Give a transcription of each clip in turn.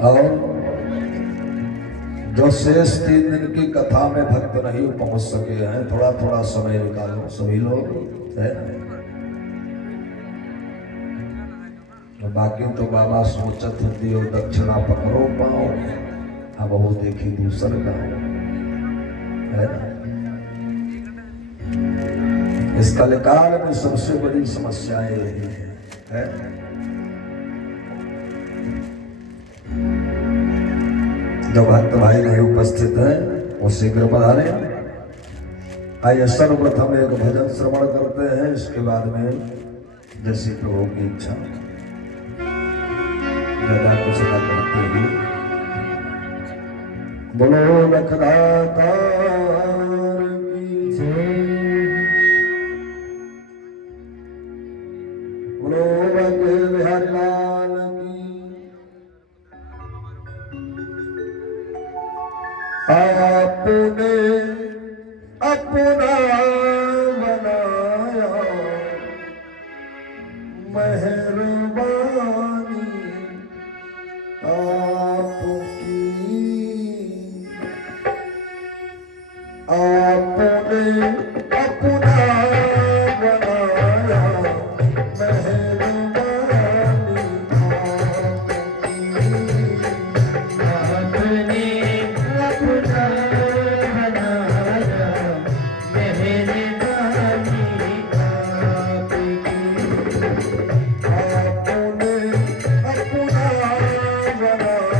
और जो शेष 3 दिन की कथा में भक्त नहीं पहुंच सके हैं, थोड़ा थोड़ा समय निकालो सभी लोग, है बाकी तो बाबा सोचत दियो दक्षिणा पकड़ो पाओ, अब वो देखी दूसर गाँव, है ना। इस कलिकाल में सबसे बड़ी समस्याएं यही है। जो भक्त भाई नहीं उपस्थित है वो शीघ्र पधारे। आइए सर्वप्रथम एक भजन श्रवण करते हैं, इसके बाद में जैसी प्रभु की इच्छा ज्यादा कुछ न करते हुए बोलो लखदातार की जय, बोलो बांके बिहारी लाल की। आपने अपना बनाया मेहरबानी आपकी, आपने अपना बनाया मेहरबानी आपकी, आपने अपना बनाया मेहरबानी आपकी, आपने अपना बनाया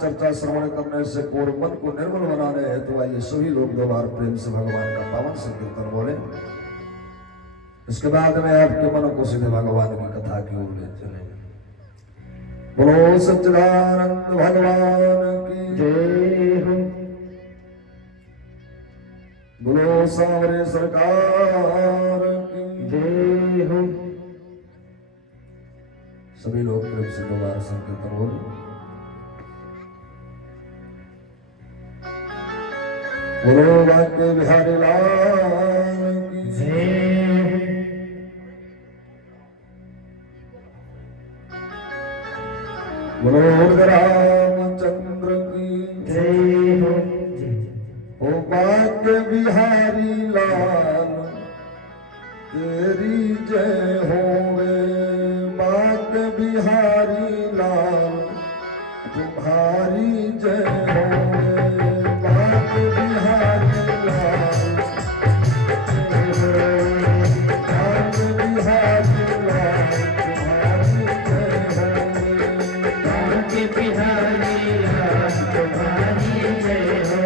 चर्चा श्रवण करने से पूर्व मन को निर्मल बनाने हेतु आइए सभी लोग दो बार प्रेम से भगवान का पावन संकीर्तन बोले। इसके बाद में आपके मन को सीधे भगवान की कथा की ओर ले चले। बोलो सच्चिदानंद भगवान की जय हो। बोलो सांवरे सरकार की जय हो। सभी लोग प्रेम से दो बार संकीर्तन बोले। बोलो वाक्य बिहारी लाल की जय बोलो रामचंद्र की जय हो। ओ वाक्य बिहारी लाल तेरी जय होवे। वाक्य बिहारी लाल तुम्हारी जय होवे। वाक्य बिहारी लाल वाक्य बिहारी लाल तुम्हारी जय होवे। वाक्य बिहारी लाल तुम्हारी जय हो।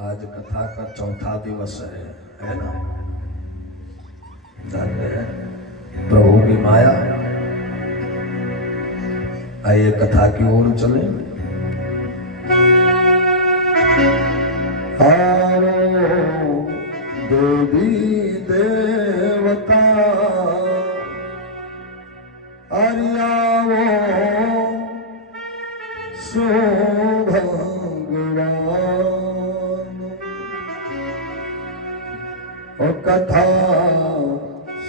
आज कथा का चौथा दिवस है ना। धन्य है प्रभु की माया। आइए कथा की ओर चले। हारो देवी देवता आर्यावो सो भगवान और कथा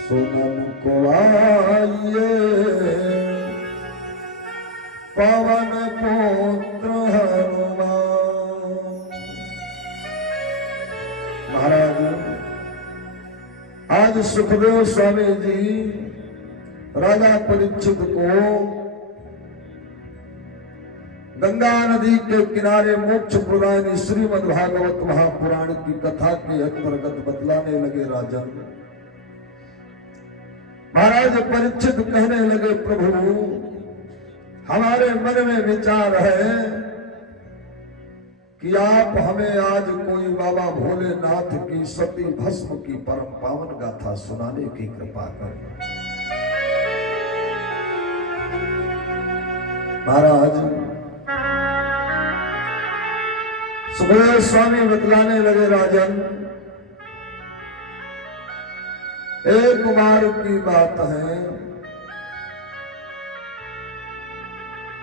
सुनन को आइए पवन पुत्र हनुमान। महाराज आज सुखदेव स्वामी जी राजा परीक्षित को गंगा नदी के किनारे मोक्ष प्रदायिनी श्रीमद् भागवत महापुराण की कथा के अंतर्गत बतलाने लगे। राजन महाराज परीक्षित कहने लगे, प्रभु हमारे मन में विचार है कि आप हमें आज कोई बाबा भोलेनाथ की सती भस्म की परम पावन गाथा सुनाने की कृपा कर। महाराज सुखदेव स्वामी बतलाने लगे, राजन एक बार की बात है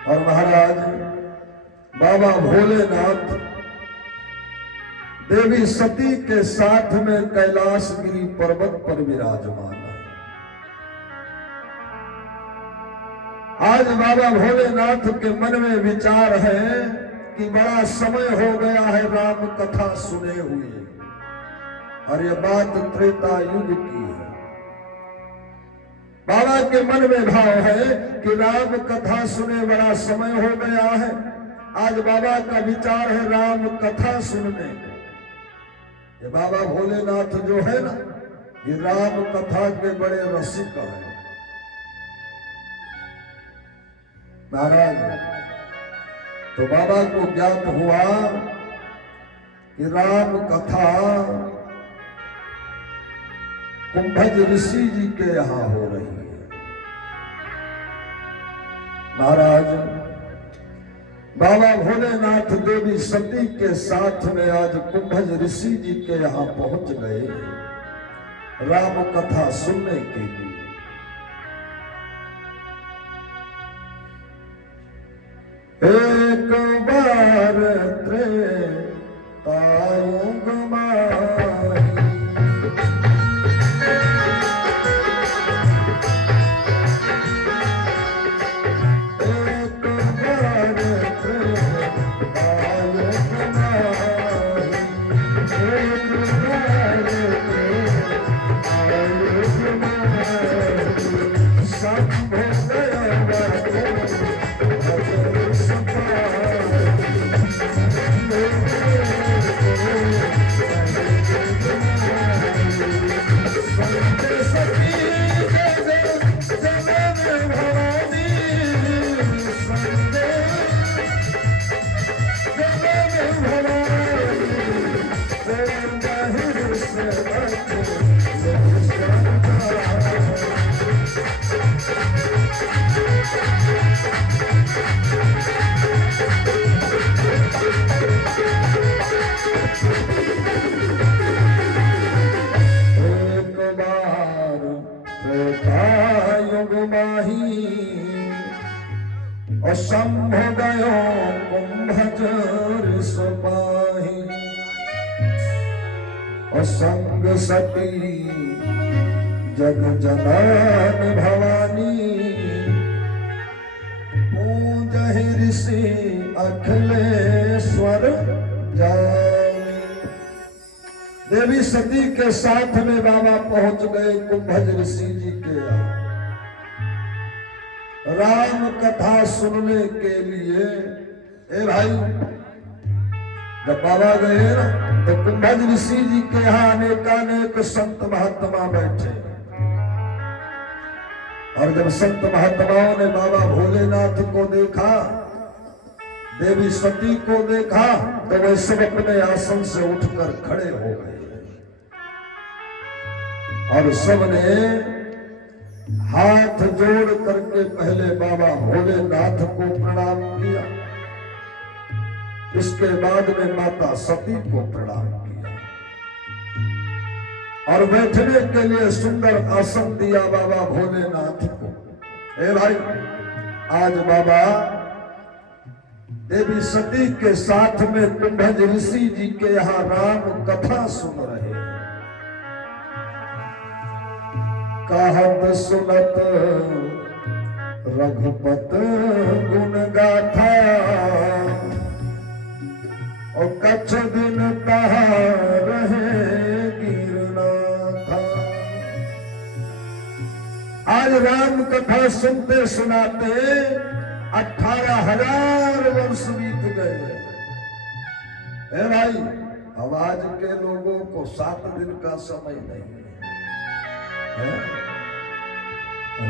और महाराज बाबा भोलेनाथ देवी सती के साथ में कैलाशगिरी पर्वत पर विराजमान है। आज बाबा भोलेनाथ के मन में विचार है कि बड़ा समय हो गया है राम कथा सुने हुए और ये बात त्रेता युग की है। बाबा के मन में भाव है कि राम कथा सुने बड़ा समय हो गया है। आज बाबा का विचार है राम कथा सुनने। ये बाबा भोलेनाथ जो है ना, ये राम कथा के बड़े रसिक हैं। महाराज तो बाबा को ज्ञात हुआ कि राम कथा कुंभज ऋषि जी के यहां हो रही है। महाराज बाबा भोलेनाथ देवी सती के साथ में आज कुंभज ऋषि जी के यहां पहुंच गए राम कथा सुनने के लिए। एक बार त्रेतायुग माही शंभ गयो कुंभज ऋषपाही असंग सती जग जनन भवानी पूजहि ऋषि अखिलेश्वर जानी। देवी सती के साथ में बाबा पहुंच गए कुंभज ऋषि जी के यहाँ राम कथा सुनने के लिए। ए भाई जब बाबा गए ना तो कुंभज ऋषि जी के यहाँ अनेकानेक संत महात्मा बैठे और जब संत महात्माओं ने बाबा भोलेनाथ को देखा, देवी सती को देखा तो वे सब अपने आसन से उठकर खड़े हो गए और सबने हाथ जोड़ करके पहले बाबा भोलेनाथ को प्रणाम किया, इसके बाद में माता सती को प्रणाम किया और बैठने के लिए सुंदर आसन दिया बाबा भोलेनाथ को। ए भाई आज बाबा देवी सती के साथ में कुंभज ऋषि जी के यहाँ राम कथा सुन रहे हैं। कहत सुनत रघुपत गुण गाथा, और कछ दिन तहा रहे गिरनाथा। आज राम कथा सुनते सुनाते 18,000 वर्ष बीत गए। है भाई, अब आज के लोगों को 7 दिन का समय नहीं है।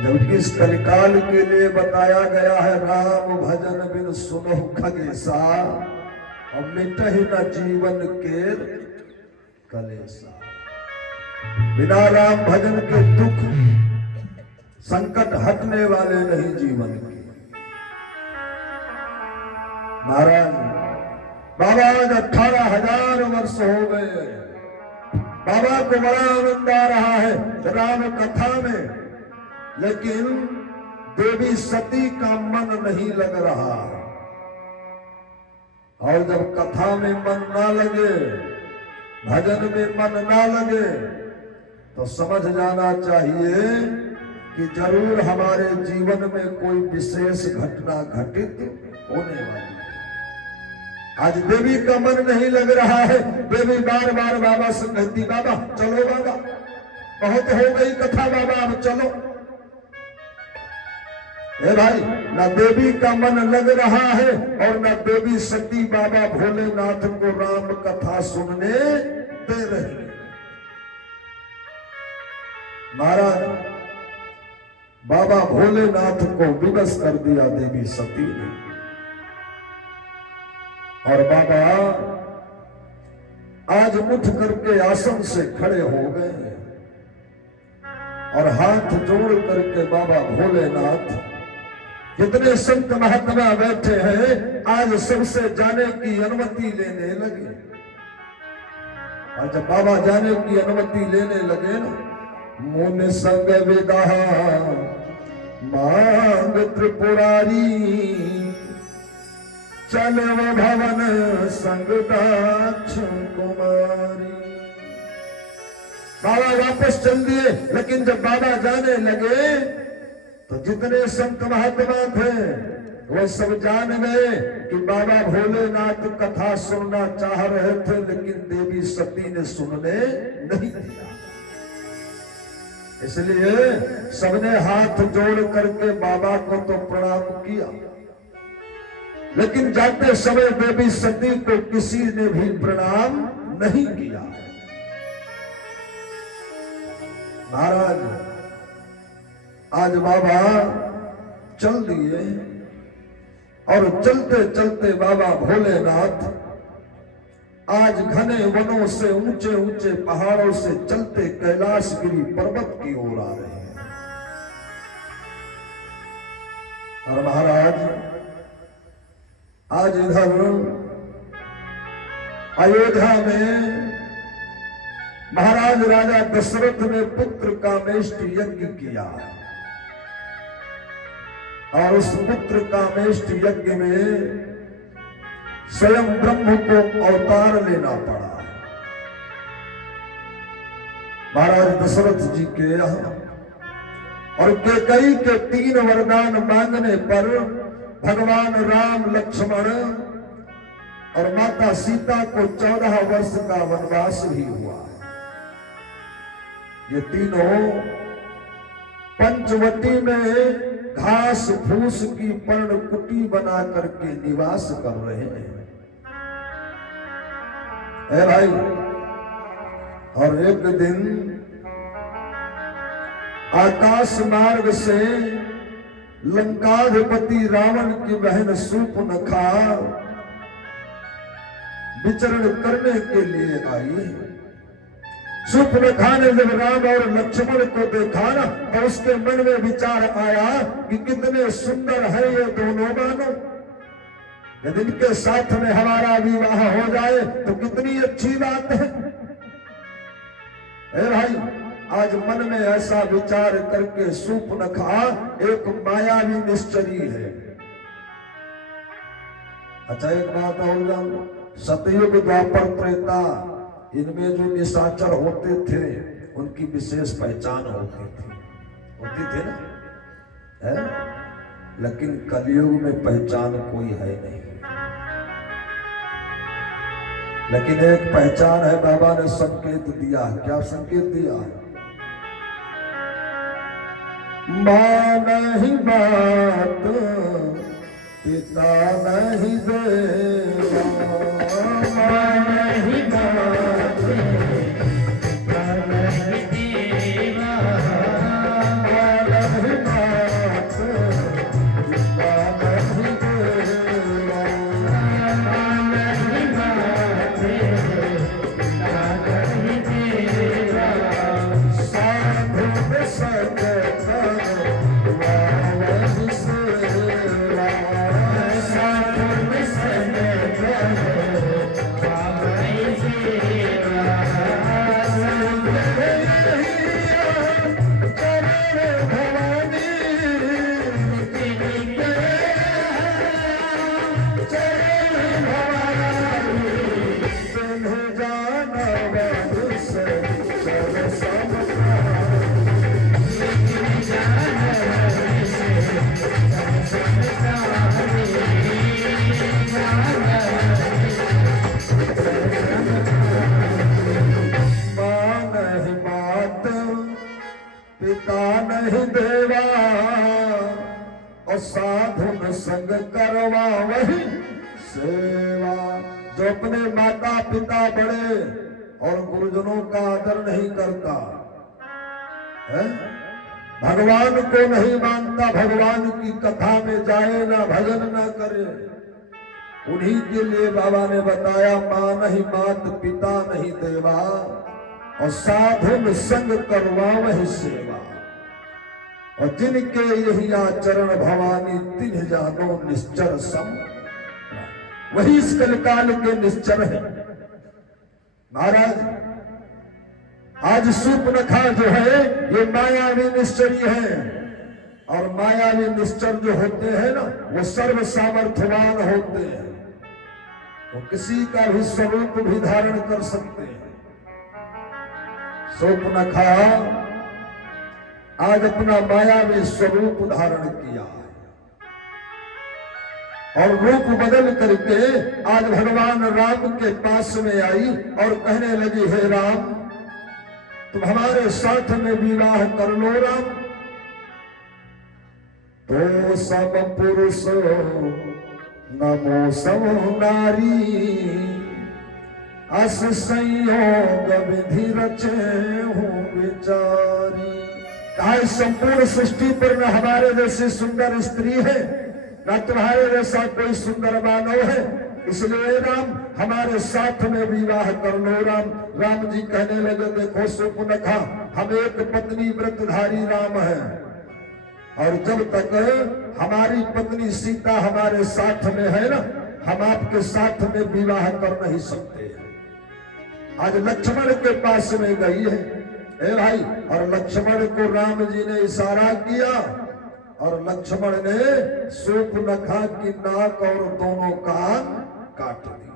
जबकि इस कलिकाल के लिए बताया गया है राम भजन बिन सुनो खगेसा, और मिटहि न जीवन के कलेसा। बिना राम भजन के दुख संकट हटने वाले नहीं जीवन के। महाराज बाबा आज 18,000 वर्ष हो गए। बाबा को बड़ा आनंद आ रहा है राम कथा में, लेकिन देवी सती का मन नहीं लग रहा। और जब कथा में मन ना लगे, भजन में मन ना लगे, तो समझ जाना चाहिए कि जरूर हमारे जीवन में कोई विशेष घटना घटित होने वाली है। आज देवी का मन नहीं लग रहा है। देवी बार बार बाबा से कहती, बाबा चलो, बाबा बहुत हो गई कथा, बाबा अब चलो। ए भाई, ना देवी का मन लग रहा है और ना देवी सती बाबा भोलेनाथ को राम कथा सुनने दे रही। महाराज बाबा भोलेनाथ को विवश कर दिया देवी सती ने, और बाबा आज उठ करके आसन से खड़े हो गए और हाथ जोड़ करके बाबा भोलेनाथ, जितने संत महात्मा बैठे हैं, आज सबसे जाने की अनुमति लेने लगे। और जब बाबा जाने की अनुमति लेने लगे ना, मुन संग विदा मांग त्रिपुरारी, चले वो भवन संग दाक्ष कुमारी। बाबा वापस चल दिए, लेकिन जब बाबा जाने लगे तो जितने संत महात्मा थे वो सब जान गए कि बाबा भोलेनाथ कथा सुनना चाह रहे थे, लेकिन देवी सती ने सुनने नहीं दिया। इसलिए सबने हाथ जोड़ करके बाबा को तो प्रणाम किया, लेकिन जाते समय देवी सती को किसी ने भी प्रणाम नहीं किया। महाराज आज बाबा चल दिए, और चलते चलते बाबा भोलेनाथ आज घने वनों से, ऊंचे ऊंचे पहाड़ों से चलते कैलाशगिरी पर्वत की ओर आ रहे हैं। और महाराज आज इधर अयोध्या में महाराज राजा दशरथ ने पुत्र कामेष्टि यज्ञ किया, और उस पुत्र कामेष्टि यज्ञ में स्वयं ब्रह्म को अवतार लेना पड़ा। महाराज दशरथ जी के यहाँ और कैकेयी के 3 वरदान मांगने पर भगवान राम, लक्ष्मण और माता सीता को 14 वर्ष का वनवास भी हुआ। ये तीनों पंचवटी में घास फूस की पर्णकुटी बना करके निवास कर रहे हैं। है भाई, और एक दिन आकाश मार्ग से लंकाधिपति रावण की बहन शूर्पणखा विचरण करने के लिए आई। शूर्पणखा ने जब राम और लक्ष्मण को देखा ना, तो उसके मन में विचार आया कि कितने सुंदर है ये दोनों मानो। यदि इनके साथ में हमारा विवाह हो जाए तो कितनी अच्छी बात है। भाई, आज मन में ऐसा विचार करके शूर्पणखा एक मायावी निश्चरी है, अच्छा एक बात और जान लो, सतयुग द्वापर त्रेता इनमें जो निशाचर होते थे उनकी विशेष पहचान होती थी ना, है? लेकिन कलयुग में पहचान कोई है नहीं। लेकिन एक पहचान है, बाबा ने संकेत दिया है। क्या संकेत दिया है? मां नहीं बात, पिता नहीं देवा, मां नहीं बात, पिता नहीं देवा, मां नहीं बात, पिता नहीं देवा, मां नहीं बात, पिता नहीं देवा, साधु में संगत वही सेवा, साधु में संगत पावै सेवा, पिता नहीं देवा और साधु में संग करवा वही सेवा। जो अपने माता पिता बड़े और गुरुजनों का आदर नहीं करता है, भगवान को नहीं मानता, भगवान की कथा में जाए ना, भजन ना करे, उन्हीं के लिए बाबा ने बताया मां नहीं मात, पिता नहीं देवा और साधु में संग करवा वही सेवा। और जिनके यही आचरण भवानी तिन्ह जानो निश्चर सम, वही इस कलकाल के निश्चर है। महाराज आज सूर्पनखा जो है ये मायावी निश्चरी है, और मायावी निश्चर जो होते हैं ना वो सर्व सामर्थ्यवान होते हैं, वो किसी का भी स्वरूप भी धारण कर सकते हैं। सूर्पनखा आज अपना मायावी स्वरूप धारण किया है और रूप बदल करके आज भगवान राम के पास में आई और कहने लगी, हे राम तुम हमारे साथ में विवाह कर लो राम। तो सब पुरुष नमो सब नारी, अस संयोग विधि रचे हूँ विचारी। कहा संपूर्ण सृष्टि पर न हमारे जैसी सुंदर स्त्री है, न तुम्हारे जैसा कोई सुंदर मानव है, इसलिए राम हमारे साथ में विवाह कर लो राम। राम जी कहने लगे, देखो सूर्पनखा हम एक पत्नी व्रतधारी राम है, और जब तक हमारी पत्नी सीता हमारे साथ में है ना, हम आपके साथ में विवाह कर नहीं सकते। आज लक्ष्मण के पास में गई है ए भाई, और लक्ष्मण को राम जी ने इशारा किया और लक्ष्मण ने सूर्पनखा की नाक और दोनों कान काट दिए।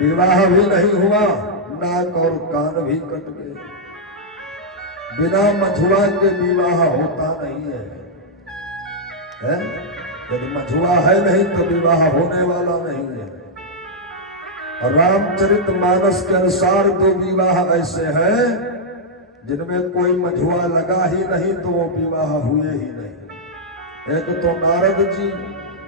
विवाह भी नहीं हुआ, नाक और कान भी कट गए। बिना मझुआ के विवाह होता नहीं है? यदि मझुआ है नहीं तो विवाह होने वाला नहीं है। रामचरितमानस के अनुसार दो विवाह ऐसे हैं जिनमें कोई मझुआ लगा ही नहीं तो वो विवाह हुए ही नहीं। एक तो नारद जी,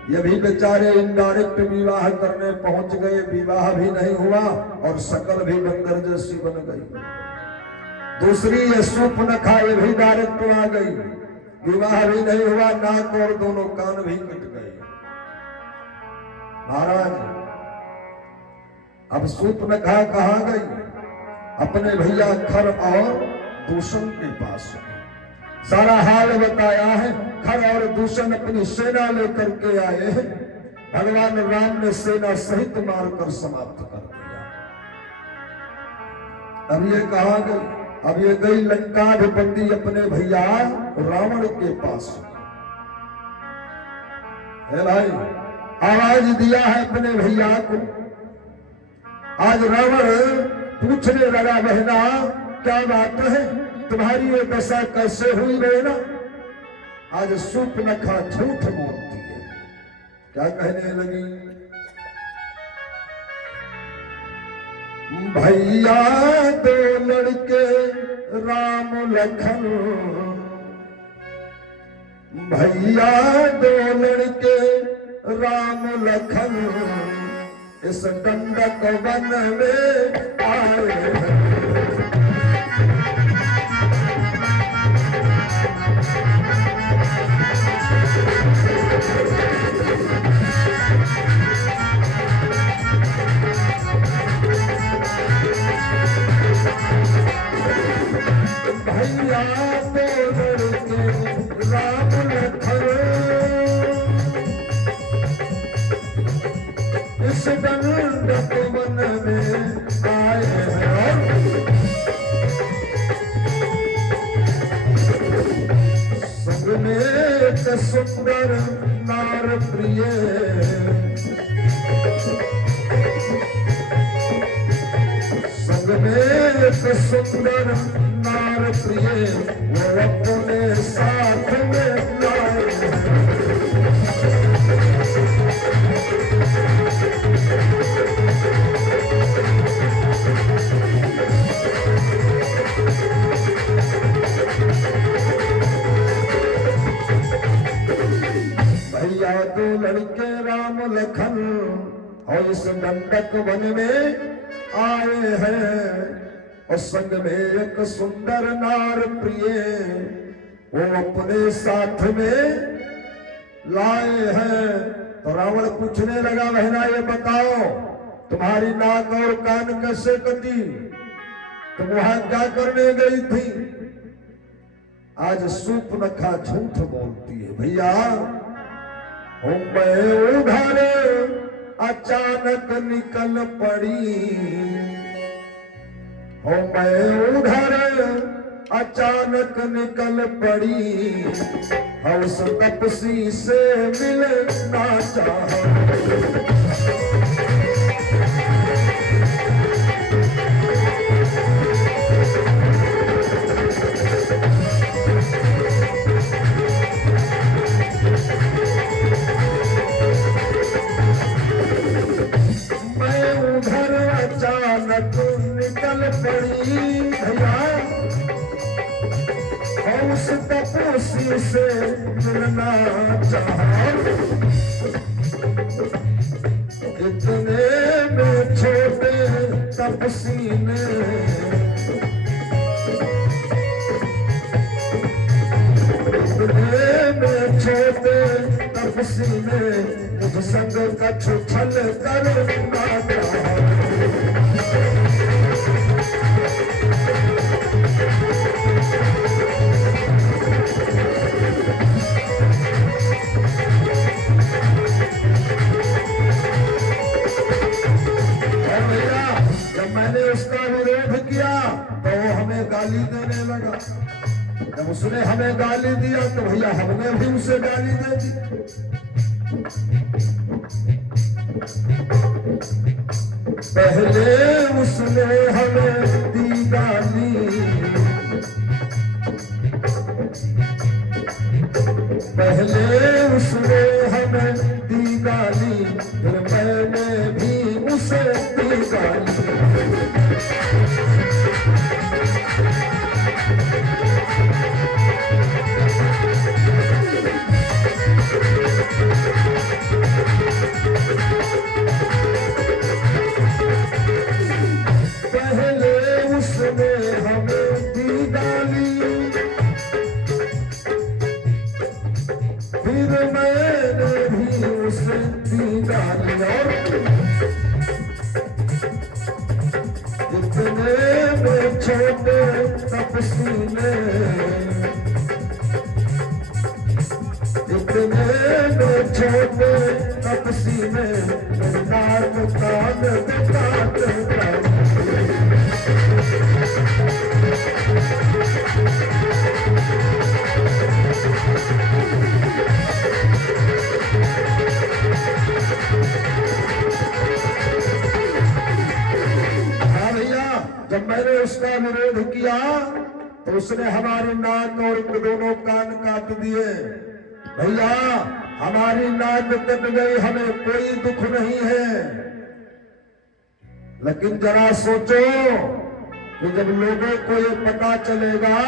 ये भी बेचारे इनडायरेक्ट विवाह करने पहुंच गए, विवाह भी नहीं हुआ और शकल भी बंदर जैसी बन गई। दूसरी ये सूर्पनखा, ये भी डायरेक्ट आ गई, विवाह भी नहीं हुआ, नाक और दोनों कान भी कट गए। महाराज अब सूर्पनखा कहाँ गई? अपने भैया खर और दूषण के पास। सारा हाल बताया है। खर और दूषण अपनी सेना लेकर के आए हैं, भगवान राम ने सेना सहित मारकर समाप्त कर दिया। अब ये कहाँ गई? अब ये गई लंकाधिपति अपने भैया रावण के पास। ए भाई, आवाज दिया है अपने भैया को। आज रावण पूछने लगा, बहना क्या बात है, तुम्हारी ये दशा कैसे हुई बहना? आज सूपनखा झूठ बोलती है। क्या कहने लगी? भैया दो लड़के राम लखन, भैया दो लड़के राम लखन इस दंडक वन में आए हैं। भैया दो लड़के राम लखन इस दंडक वन में आए हैं। संग में एक सुंदर नार प्रिय, संग में एक सुंदर नार प्रिय वो अपने साथ में लाए हैं। भैया दो लड़के राम लखन और इस दंडक वन में आए हैं, और संग में एक सुंदर नार प्रिय वो अपने साथ में लाए हैं। तो रावण पूछने लगा, बहना ये बताओ तुम्हारी नाक और कान कैसे कटी, तुम वहां क्या करने गई थी? आज सूपनखा झूठ बोलती है। भैया मैं उधर अचानक निकल पड़ी, हो मैं उधर अचानक निकल पड़ी, उस तपसी से मिलना चाहा। अचानक निकल पड़ी भैया, और उस तपसी से मिलना चाहा। इतने में छोटे तपसी ने, इतने में छोटे तपसी ने मुझ संग कछु छल करना चाहा। जब मैंने उसका विरोध किया तो वो हमें गाली देने लगा। जब उसने हमें गाली दिया तो भैया हमने भी उसे गाली दे दी। पहले उसने हमें दी गाली, पहले उसने हमें दी गाली, फिर मैंने भी उसे दी गाली। पहले उसने हमें दी गाली, फिर मैंने भी उसे दी गाली। और इतने में छोटे तपसी ने, इतने में छोटे तपसी ने नाक कान काट उसका विरोध किया तो उसने हमारी नाक और दोनों कान काट दिए। भैया हमारी नाक कट गई, हमें कोई दुख नहीं है, लेकिन जरा सोचो कि जब लोगों को ये पता चलेगा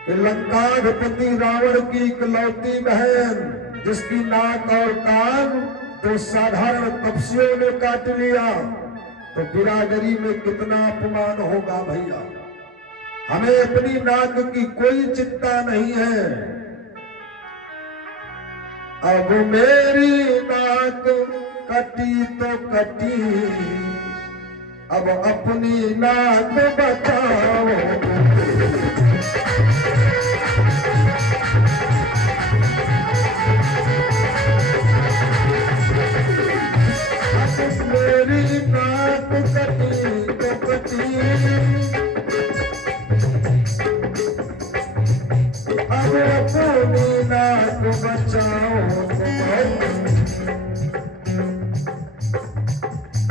कि लंकाधिपति रावण की इकलौती बहन जिसकी नाक और कान तो साधारण तपस्वियों ने काट लिया, तो बिरादरी में कितना अपमान होगा भैया। हमें अपनी नाक की कोई चिंता नहीं है। अब मेरी नाक कटी तो कटी, अब अपनी नाक बचाओ। अब मेरी नाक कटी तो कटी, अब अपनी नाक बचाओ।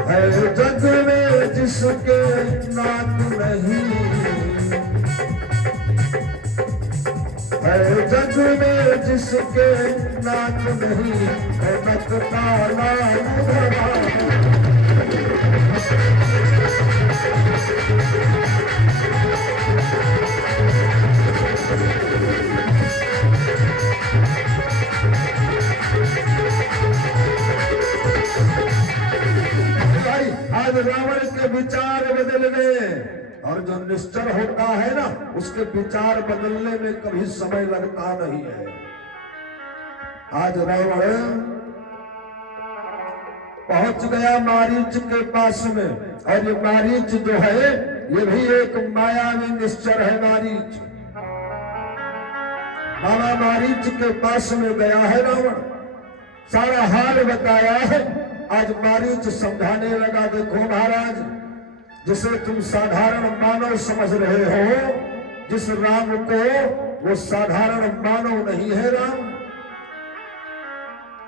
है जग में जिसके नाक नहीं, है जग में जिसके नाक नहीं, है नकता नाम धरा। आज रावण के विचार बदल गए, और जो निश्चर होता है ना उसके विचार बदलने में कभी समय लगता नहीं है। आज रावण पहुंच गया मारीच के पास में, और ये मारीच जो है ये भी एक मायावी निश्चर है। मारीच मामा मारीच के पास में गया है रावण, सारा हाल बताया है। आज मारीच समझाने लगा, देखो महाराज, जिसे तुम साधारण मानव समझ रहे हो, जिस राम को, वो साधारण मानव नहीं है। राम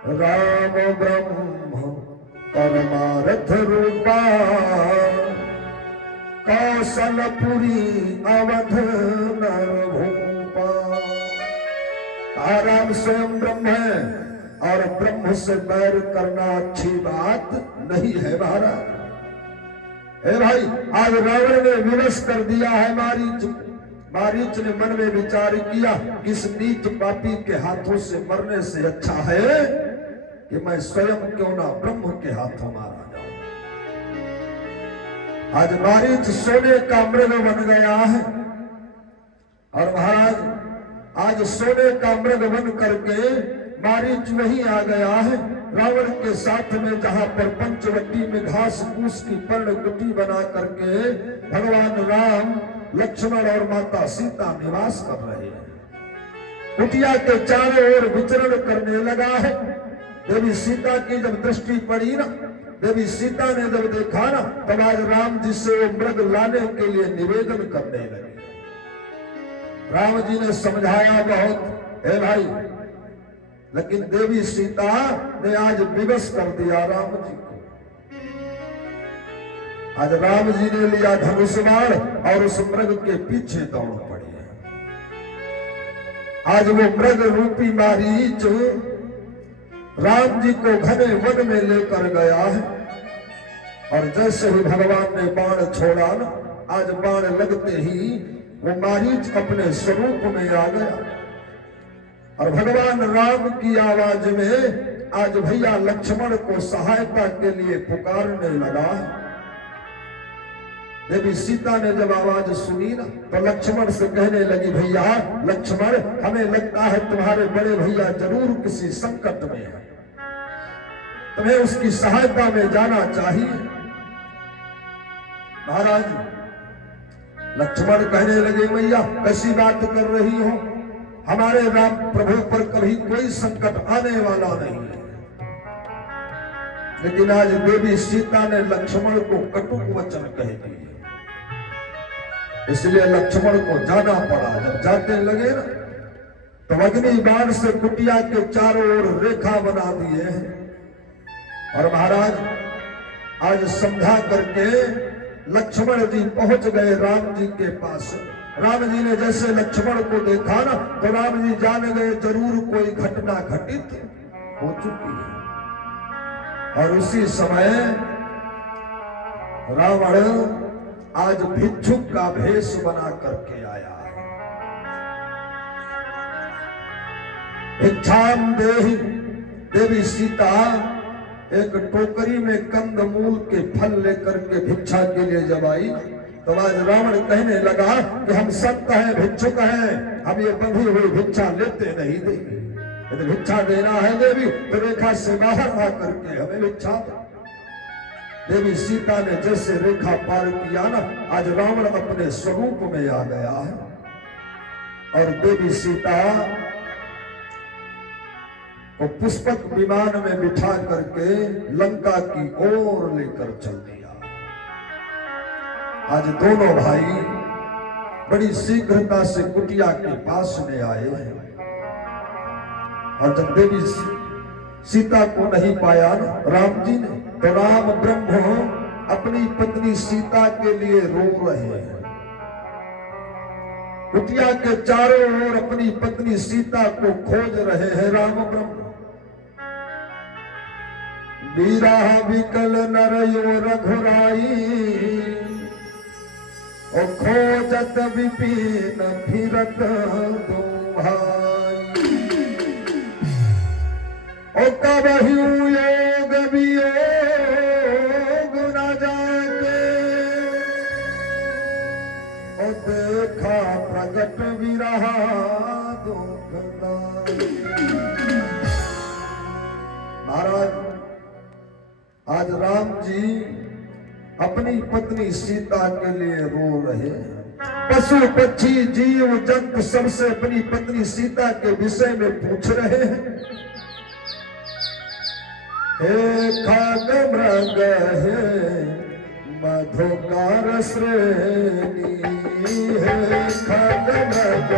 ब्रह्म परमार्थ रूपा, कौशलपुरी अवध नरभूपा। राम स्वयं ब्रह्म है, और ब्रह्म से बैर करना अच्छी बात नहीं है महाराज। हे भाई, आज रावण ने विवश कर दिया है मारीच। मारीच ने मन में विचार किया, किस नीच पापी के हाथों से मरने से अच्छा है कि मैं स्वयं क्यों ना ब्रह्म के हाथों मारा जाऊं। आज मारीच सोने का मृग बन गया है, और महाराज आज सोने का मृग बन करके मारीच वहीं आ गया है रावण के साथ में, जहां पर पंचवटी में घास फूस की पर्णकुटी बना करके भगवान राम, लक्ष्मण और माता सीता निवास कर रहे हैं। कुटिया के चारों ओर विचरण करने लगा है। देवी सीता की जब दृष्टि पड़ी ना, देवी सीता ने जब देखा ना, तब आज राम जी से वो मृग लाने के लिए निवेदन करने लगे। राम जी ने समझाया बहुत, हे भाई, लेकिन देवी सीता ने आज विवश कर दिया राम जी को। आज राम जी ने लिया धनुष बाण और उस मृग के पीछे दौड़ पड़ी। आज वो मृग रूपी मारीच राम जी को घने वन में लेकर गया है, और जैसे ही भगवान ने बाण छोड़ा ना, आज बाण लगते ही वो मारीच अपने स्वरूप में आ गया, और भगवान राम की आवाज में आज भैया लक्ष्मण को सहायता के लिए पुकारने लगा। देवी सीता ने जब आवाज सुनी ना, तो लक्ष्मण से कहने लगी, भैया लक्ष्मण, हमें लगता है तुम्हारे बड़े भैया जरूर किसी संकट में है, तुम्हें उसकी सहायता में जाना चाहिए। महाराज लक्ष्मण कहने लगे, भैया कैसी बात कर रही हो, हमारे राम प्रभु पर कभी कोई संकट आने वाला नहीं है। लेकिन आज देवी सीता ने लक्ष्मण को कटुक वचन कह दिए, इसलिए लक्ष्मण को जाना पड़ा। जब जाते लगे ना, तो अग्नि बाण से कुटिया के चारों ओर रेखा बना दिए हैं, और महाराज आज समझा करके लक्ष्मण जी पहुंच गए राम जी के पास। राम जी ने जैसे लक्ष्मण को देखा ना तो राम जी जान गए जरूर कोई घटना घटित हो चुकी है। और उसी समय रावण आज भिक्षुक का भेष बना करके आया है। भिक्षाम देहि, देवी सीता एक टोकरी में कंदमूल के फल लेकर के भिक्षा के लिए जब आई तो आज रावण कहने लगा कि हम संत हैं, भिक्षुक हैं, हम ये बंधी हुई भिक्षा लेते नहीं देंगे। यदि भिक्षा देना है देवी तो रेखा से बाहर आ करके हमें भिक्षा दो। देवी सीता ने जैसे रेखा पार किया ना आज रावण अपने स्वरूप में आ गया है। और देवी सीता को पुष्पक विमान में बिठा करके लंका की ओर लेकर चल दिया। आज दोनों भाई बड़ी शीघ्रता से कुटिया के पास में आए हैं। और जब देवी सीता को नहीं पाया राम जी ने तो राम ब्रह्म अपनी पत्नी सीता के लिए रो रहे हैं। कुटिया के चारों ओर अपनी पत्नी सीता को खोज रहे हैं राम ब्रह्म। वीरा विकल नरयो रघुराई और खोजत विपिन फिरत दो भाई। और कबहु योग वियोग न जाके और देखा प्रगट विरहा दुखदाई। महाराज आज राम जी अपनी पत्नी सीता के लिए रो रहे हैं। पशु पक्षी जीव जंतु सबसे अपनी पत्नी सीता के विषय में पूछ रहे हैं। हे खग मृग हे मधुकार श्रेणी, हे खग मृग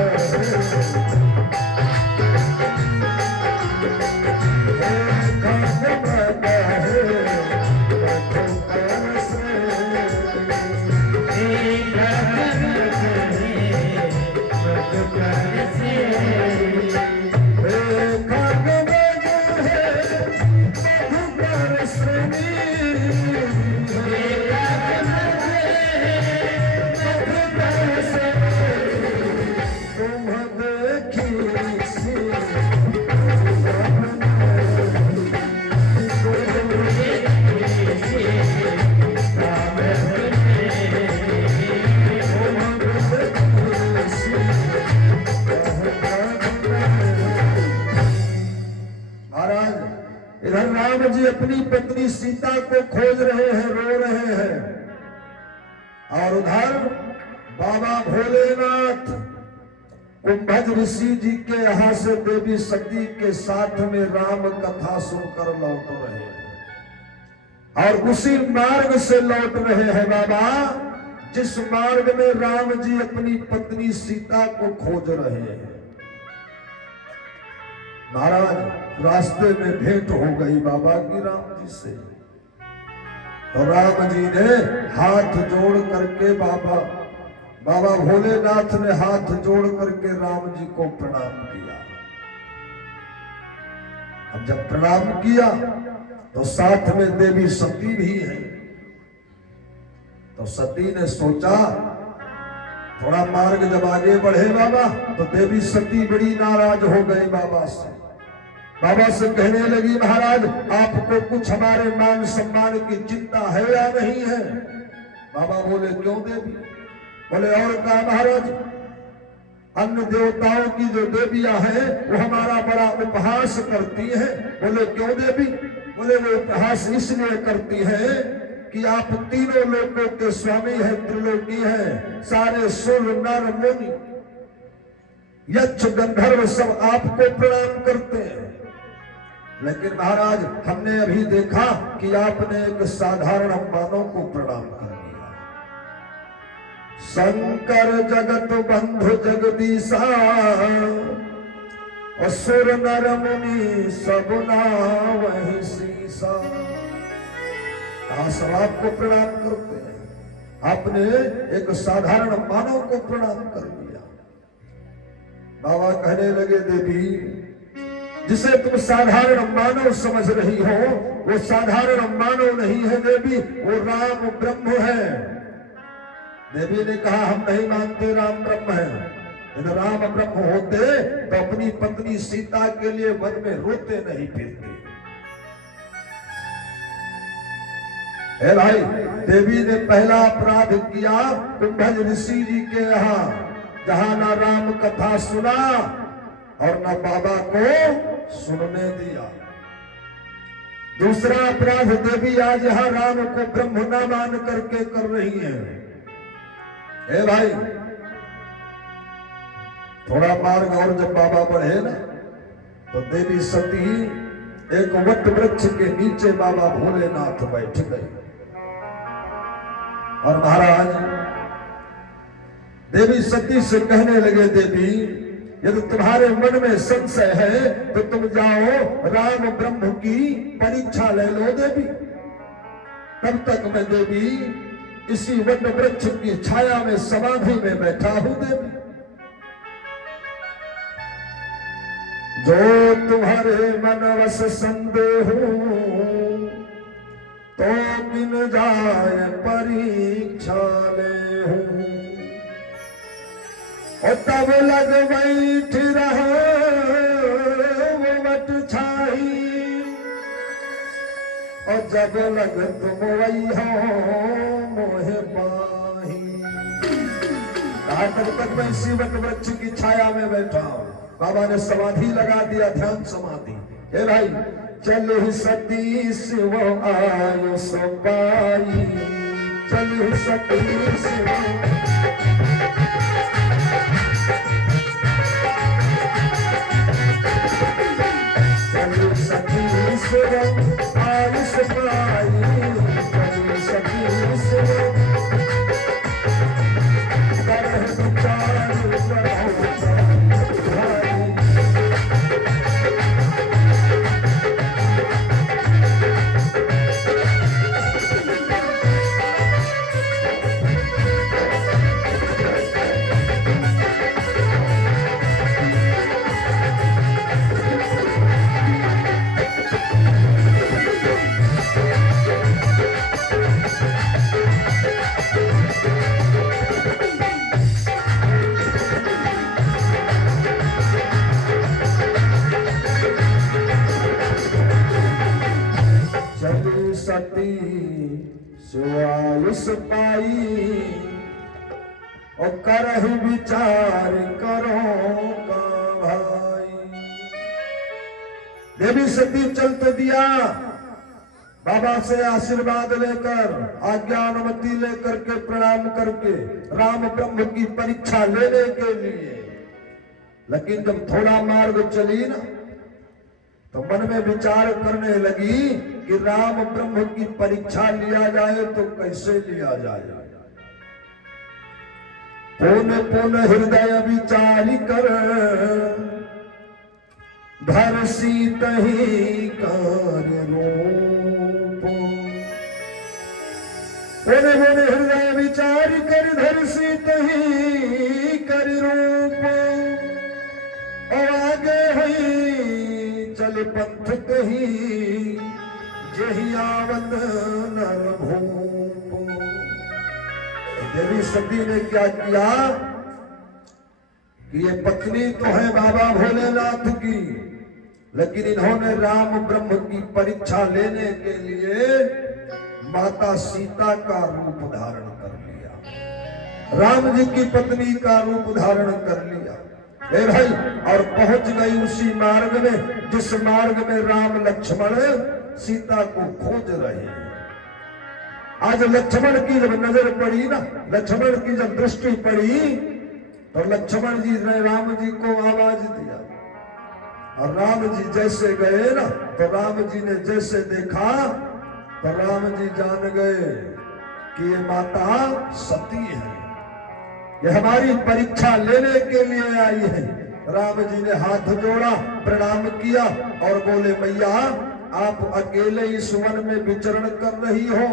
राम जी अपनी पत्नी सीता को खोज रहे हैं, रो रहे हैं। और उधर बाबा भोलेनाथ कुंभज ऋषि जी के यहाँ से देवी सती के साथ में राम कथा सुनकर लौट रहे हैं। और उसी मार्ग से लौट रहे हैं बाबा जिस मार्ग में राम जी अपनी पत्नी सीता को खोज रहे हैं। महाराज रास्ते में भेंट हो गई बाबा की राम जी से। तो राम जी ने हाथ जोड़ करके बाबा भोलेनाथ ने हाथ जोड़ करके राम जी को प्रणाम किया। अब जब प्रणाम किया तो साथ में देवी सती भी है। तो सती ने सोचा थोड़ा मार्ग जब आगे बढ़े बाबा तो देवी सती बड़ी नाराज हो गई बाबा से। बाबा से कहने लगी महाराज आपको कुछ हमारे मान सम्मान की चिंता है या नहीं है। बाबा बोले क्यों देवी? बोले और कहा महाराज अन्य देवताओं की जो देवियां हैं वो हमारा बड़ा उपहास करती हैं। बोले क्यों देवी? बोले वो उपहास इसलिए करती है कि आप तीनों लोकों के स्वामी हैं, त्रिलोकी हैं, सारे सुर नर मुनि यक्ष गंधर्व सब आपको प्रणाम करते हैं। लेकिन महाराज हमने अभी देखा कि आपने एक साधारण मानव को प्रणाम कर दिया। शंकर जगत बंधु जगदीशा असुर नर मुनि सब नावहि सीसा। सब आपको प्रणाम करते हैं। आपने एक साधारण मानव को प्रणाम कर दिया। बाबा कहने लगे देवी, जिसे तुम साधारण मानव समझ रही हो वो साधारण मानव नहीं है देवी, वो राम ब्रह्म है। देवी ने कहा हम नहीं मानते राम ब्रह्म है। यदि राम ब्रह्म होते तो अपनी पत्नी सीता के लिए वन में रोते नहीं फिरते। हे भाई, देवी ने पहला अपराध किया कुंभज ऋषि जी के यहाँ, जहां ना राम कथा सुना और ना बाबा को सुनने दिया। दूसरा अपराध देवी आज यहां राम को ब्रह्म न मान करके कर रही है। हे भाई, थोड़ा मार्ग और जब बाबा बढ़े ना तो देवी सती एक वट वृक्ष के नीचे बाबा भोलेनाथ बैठ गए और महाराज देवी सती से कहने लगे, देवी यदि तुम्हारे मन में संशय है तो तुम जाओ राम ब्रह्म की परीक्षा ले लो देवी। तब तक मैं देवी इसी वट वृक्ष की छाया में समाधि में बैठा हूं देवी। जो तुम्हारे मन वश संदेह तो बिन जाए परीक्षा ले हूं। और तब लग बैठ रहा वो वट छाई, और जब लग तुम वही हो मोहे पाही। कहा तब तक मैं इसी वट वृक्ष की छाया में बैठा हूं। बाबा ने समाधि लगा दिया, ध्यान समाधि। हे भाई, चल सती शिव आयो सपाई, चल सती शिव, चल सती शिव आयो सपाई, चल सती शिव कर विचार सती सुआयुष पाई, और करहि विचार करो का भाई। देवी सती चल तो दिया, बाबा से आशीर्वाद लेकर, आज्ञा अनुमति लेकर के प्रणाम करके राम ब्रह्म की परीक्षा लेने के लिए। लेकिन जब थोड़ा मार्ग चली ना तो मन में विचार करने लगी कि राम ब्रह्म की परीक्षा लिया जाए तो कैसे लिया जाए। पुन पुन हृदय विचारी कर धर सीत ही कार्य रूप। पुन पुन हृदय विचारी कर धर सीत ही कार्य रूप। और आगे हुई चल पंथ कही जही आवत नर भूप। देवी सती ने क्या किया कि ये पत्नी तो है बाबा भोलेनाथ की, लेकिन इन्होंने राम ब्रह्म की परीक्षा लेने के लिए माता सीता का रूप धारण कर लिया, राम जी की पत्नी का रूप धारण कर लिया। ए भाई, और पहुंच गई उसी मार्ग में जिस मार्ग में राम लक्ष्मण सीता को खोज रहे हैं। आज लक्ष्मण की जब नजर पड़ी ना, लक्ष्मण की जब दृष्टि पड़ी तो लक्ष्मण जी ने राम जी को आवाज दिया, और राम जी जैसे गए ना तो राम जी ने जैसे देखा तो राम जी जान गए कि ये माता सती है, ये हमारी परीक्षा लेने के लिए आई है। राम जी ने हाथ जोड़ा, प्रणाम किया और बोले मैया आप अकेले इस वन में विचरण कर रही हो,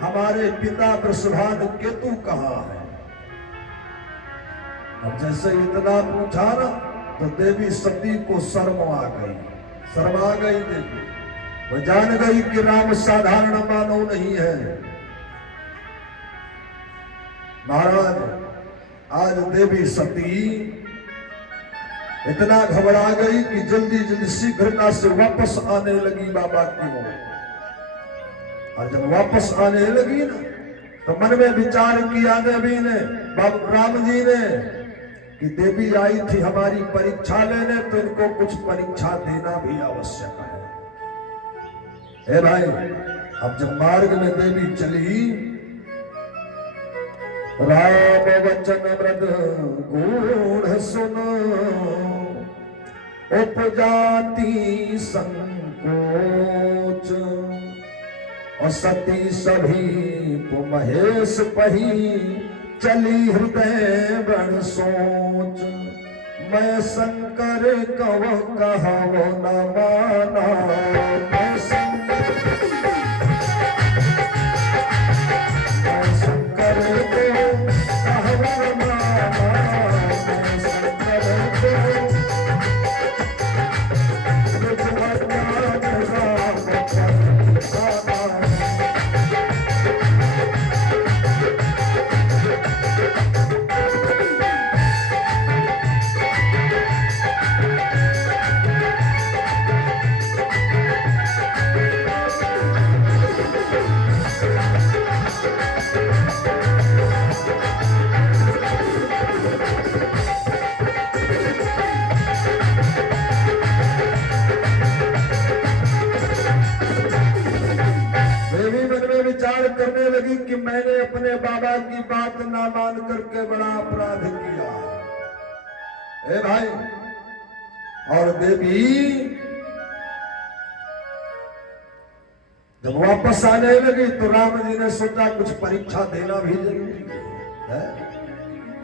हमारे पिता वृषभानु केतु कहाँ है? अब जैसे इतना पूछा ना तो देवी सती को शर्म आ गई, शर्मा गई देवी। वो जान गई कि राम साधारण मानव नहीं है। महाराज आज देवी सती इतना घबरा गई कि जल्दी जल्दी शीघ्रता से वापस आने लगी बाबा की ओर। और जब वापस आने लगी ना तो मन में विचार किया देवी ने, बाबू राम जी ने, कि देवी आई थी हमारी परीक्षा लेने, तो इनको कुछ परीक्षा देना भी आवश्यक है। भाई अब जब मार्ग में देवी चली, राम वचन व्रत गूढ़ सुनो, उपजाति संकोच, और सती सभी महेश पही, चली हृदय बड़ सोच, मैं शंकर कहो कहो न माना, मैं शंकर को कहो न माना, मैं शंकर को करने लगी कि मैंने अपने बाबा की बात ना मान करके बड़ा अपराध किया है भाई। और देवी जब वापस आने लगी तो राम जी ने सोचा कुछ परीक्षा देना भी जरूरी है।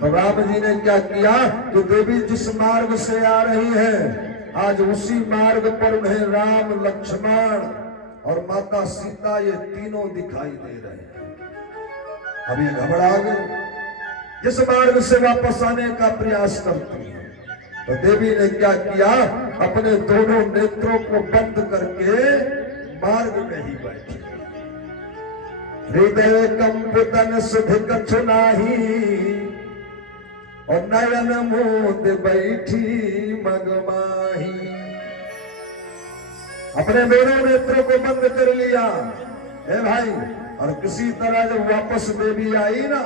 तो राम जी ने क्या किया कि देवी जिस मार्ग से आ रही है, आज उसी मार्ग पर उन्हें राम, लक्ष्मण और माता सीता ये तीनों दिखाई दे रहे हैं। अब ये घबरा गए, जिस मार्ग से वापस आने का प्रयास करती है। तो देवी ने क्या किया, अपने दोनों नेत्रों को बंद करके मार्ग में ही बैठी। हृदय कंपन सुध कछु नाही, और नयन मोद बैठी मगमाही। अपने दोनों नेत्रों को बंद कर लिया है भाई। और किसी तरह जब वापस देवी आई ना,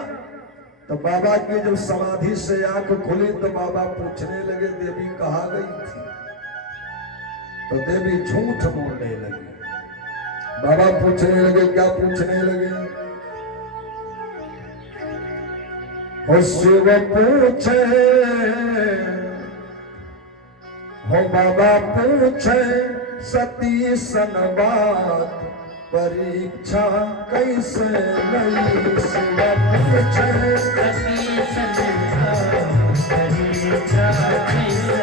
तो बाबा की जब समाधि से आंख खुली तो बाबा पूछने लगे देवी कहाँ गई थी? तो देवी झूठ बोलने लगी। बाबा पूछने लगे, क्या पूछने लगे? हो शिव पूछे, हो बाबा पूछे, सती सन बात परीक्षा कैसे नहीं? शिव पूछे, सती सन बात परीक्षा कैसे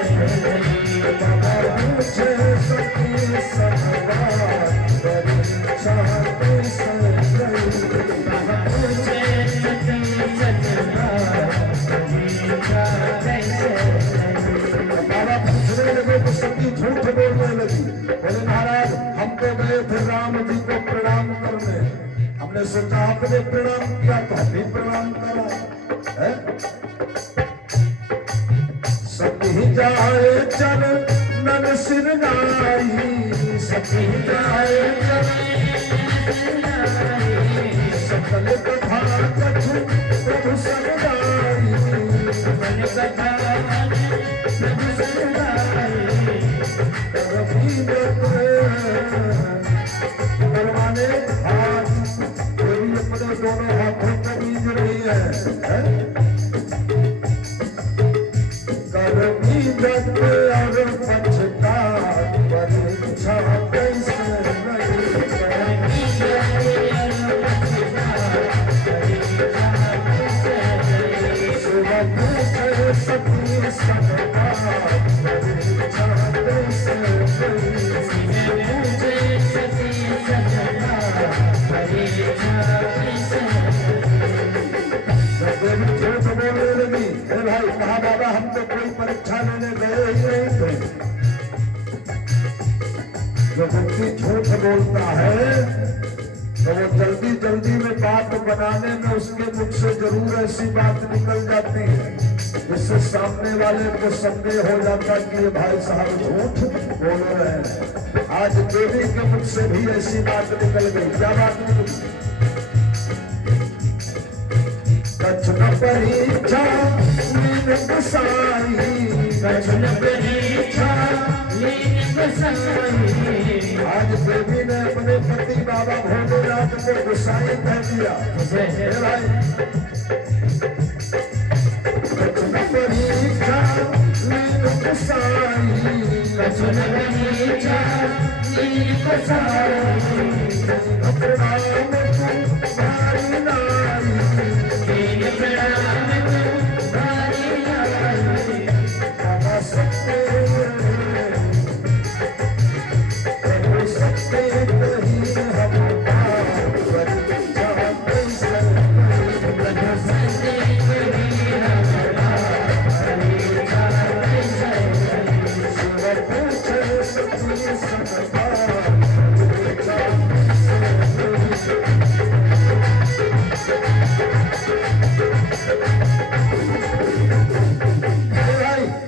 नहीं? बाबा पूछे, सती सन बात परीक्षा कैसे नहीं? बाबा पूछे, सती सन बात परीक्षा कैसे नहीं? बाबा पूछने लगे तो सती झूठ बोलने लगी। बोले महाराज हम तो गए थे राम जी को प्रणाम करने, हमने सोचा आपने प्रणाम किया तो हम भी प्रणाम करा है। सती जाए चल नन सिर नाई, सती जाए चल सकल कथा कछु प्रभु समुदाई, मन कथा प्रभु समुदाई। परवाने हाथ देवी अपने दोनों हाथों पर बीज रही है। कर बीजत और पछता परीक्षा कैसे नहीं? परीक्षा लेने गए ही नहीं थे। जो व्यक्ति झूठ बोलता है तो वो जल्दी जल्दी में बात बनाने में उसके मुख से जरूर ऐसी बात निकल जाती है जिससे सामने वाले को संदेह हो जाता कि ये भाई साहब झूठ बोल रहे हैं। आज देवी के मुख से भी ऐसी बात निकल गई। क्या बात निकली? कछुन परीक्षा लीन गुसाई, कछुन परीक्षा लीन गुसाई। आज देवी ने अपने पति बाबा भोलेनाथ को गुसाई कह दिया। हे भाई, कछुन परीक्षा लीन गुसाई, कछुन परीक्षा लीन गुसाई। प्रणाम तुम्हारी नाई, तेरे प्रणाम तुम्हारी नाई। बाबा सत्य प्रभु सत्य कही हम परीक्षा कैसे प्रभु सत्य कही हम परीक्षा कैसे। शिव पूछे सती समझा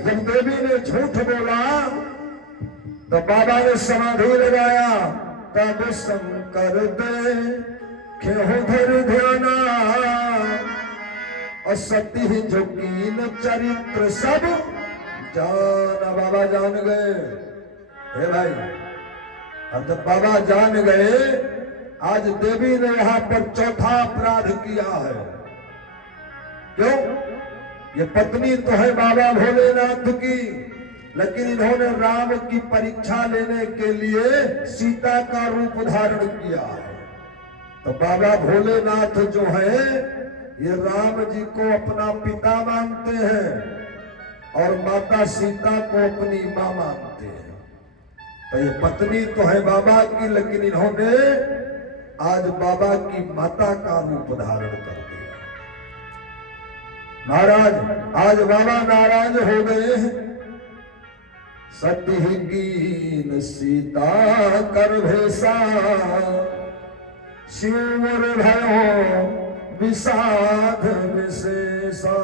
जब देवी ने झूठ बोला तो बाबा ने समाधि लगाया। तब शंकर दे खेहोधर ध्याना, और सती जोकीन चरित्र सब जाना। बाबा जान गए। हे भाई, अब जब बाबा जान गए, आज देवी ने यहाँ पर चौथा अपराध किया है। क्यों? ये पत्नी तो है बाबा भोलेनाथ की, लेकिन इन्होंने राम की परीक्षा लेने के लिए सीता का रूप धारण किया है। तो बाबा भोलेनाथ जो है ये राम जी को अपना पिता मानते हैं और माता सीता को अपनी मां मानते हैं। तो ये पत्नी तो है बाबा की, लेकिन इन्होंने आज बाबा की माता का रूप धारण कर दिया। महाराज, आज बाबा नाराज हो गए हैं। सती कीन सीता कर भेसा, शिवर भयो विषाद विशेषा।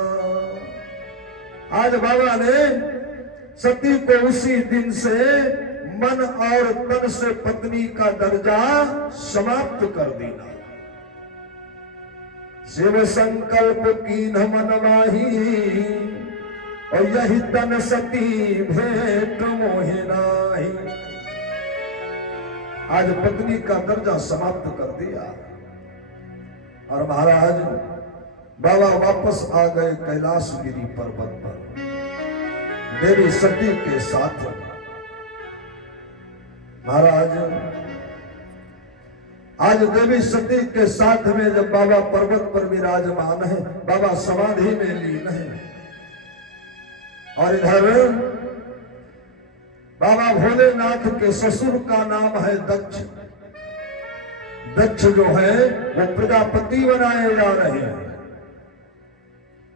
आज बाबा ने सती को उसी दिन से मन और तन से पत्नी का दर्जा समाप्त कर दिया। शिव संकल्प कीन मन माही, और यही तन सती भेंट मोहि नाही। आज पत्नी का दर्जा समाप्त कर दिया। और महाराज बाबा वापस आ गए कैलाशगिरी पर्वत पर देवी सती के साथ। महाराज आज देवी सती के साथ में जब बाबा पर्वत पर विराजमान है, बाबा समाधि में लीन है, और इधर बाबा भोलेनाथ के ससुर का नाम है दक्ष। दक्ष जो है वो प्रजापति बनाए जा रहे हैं।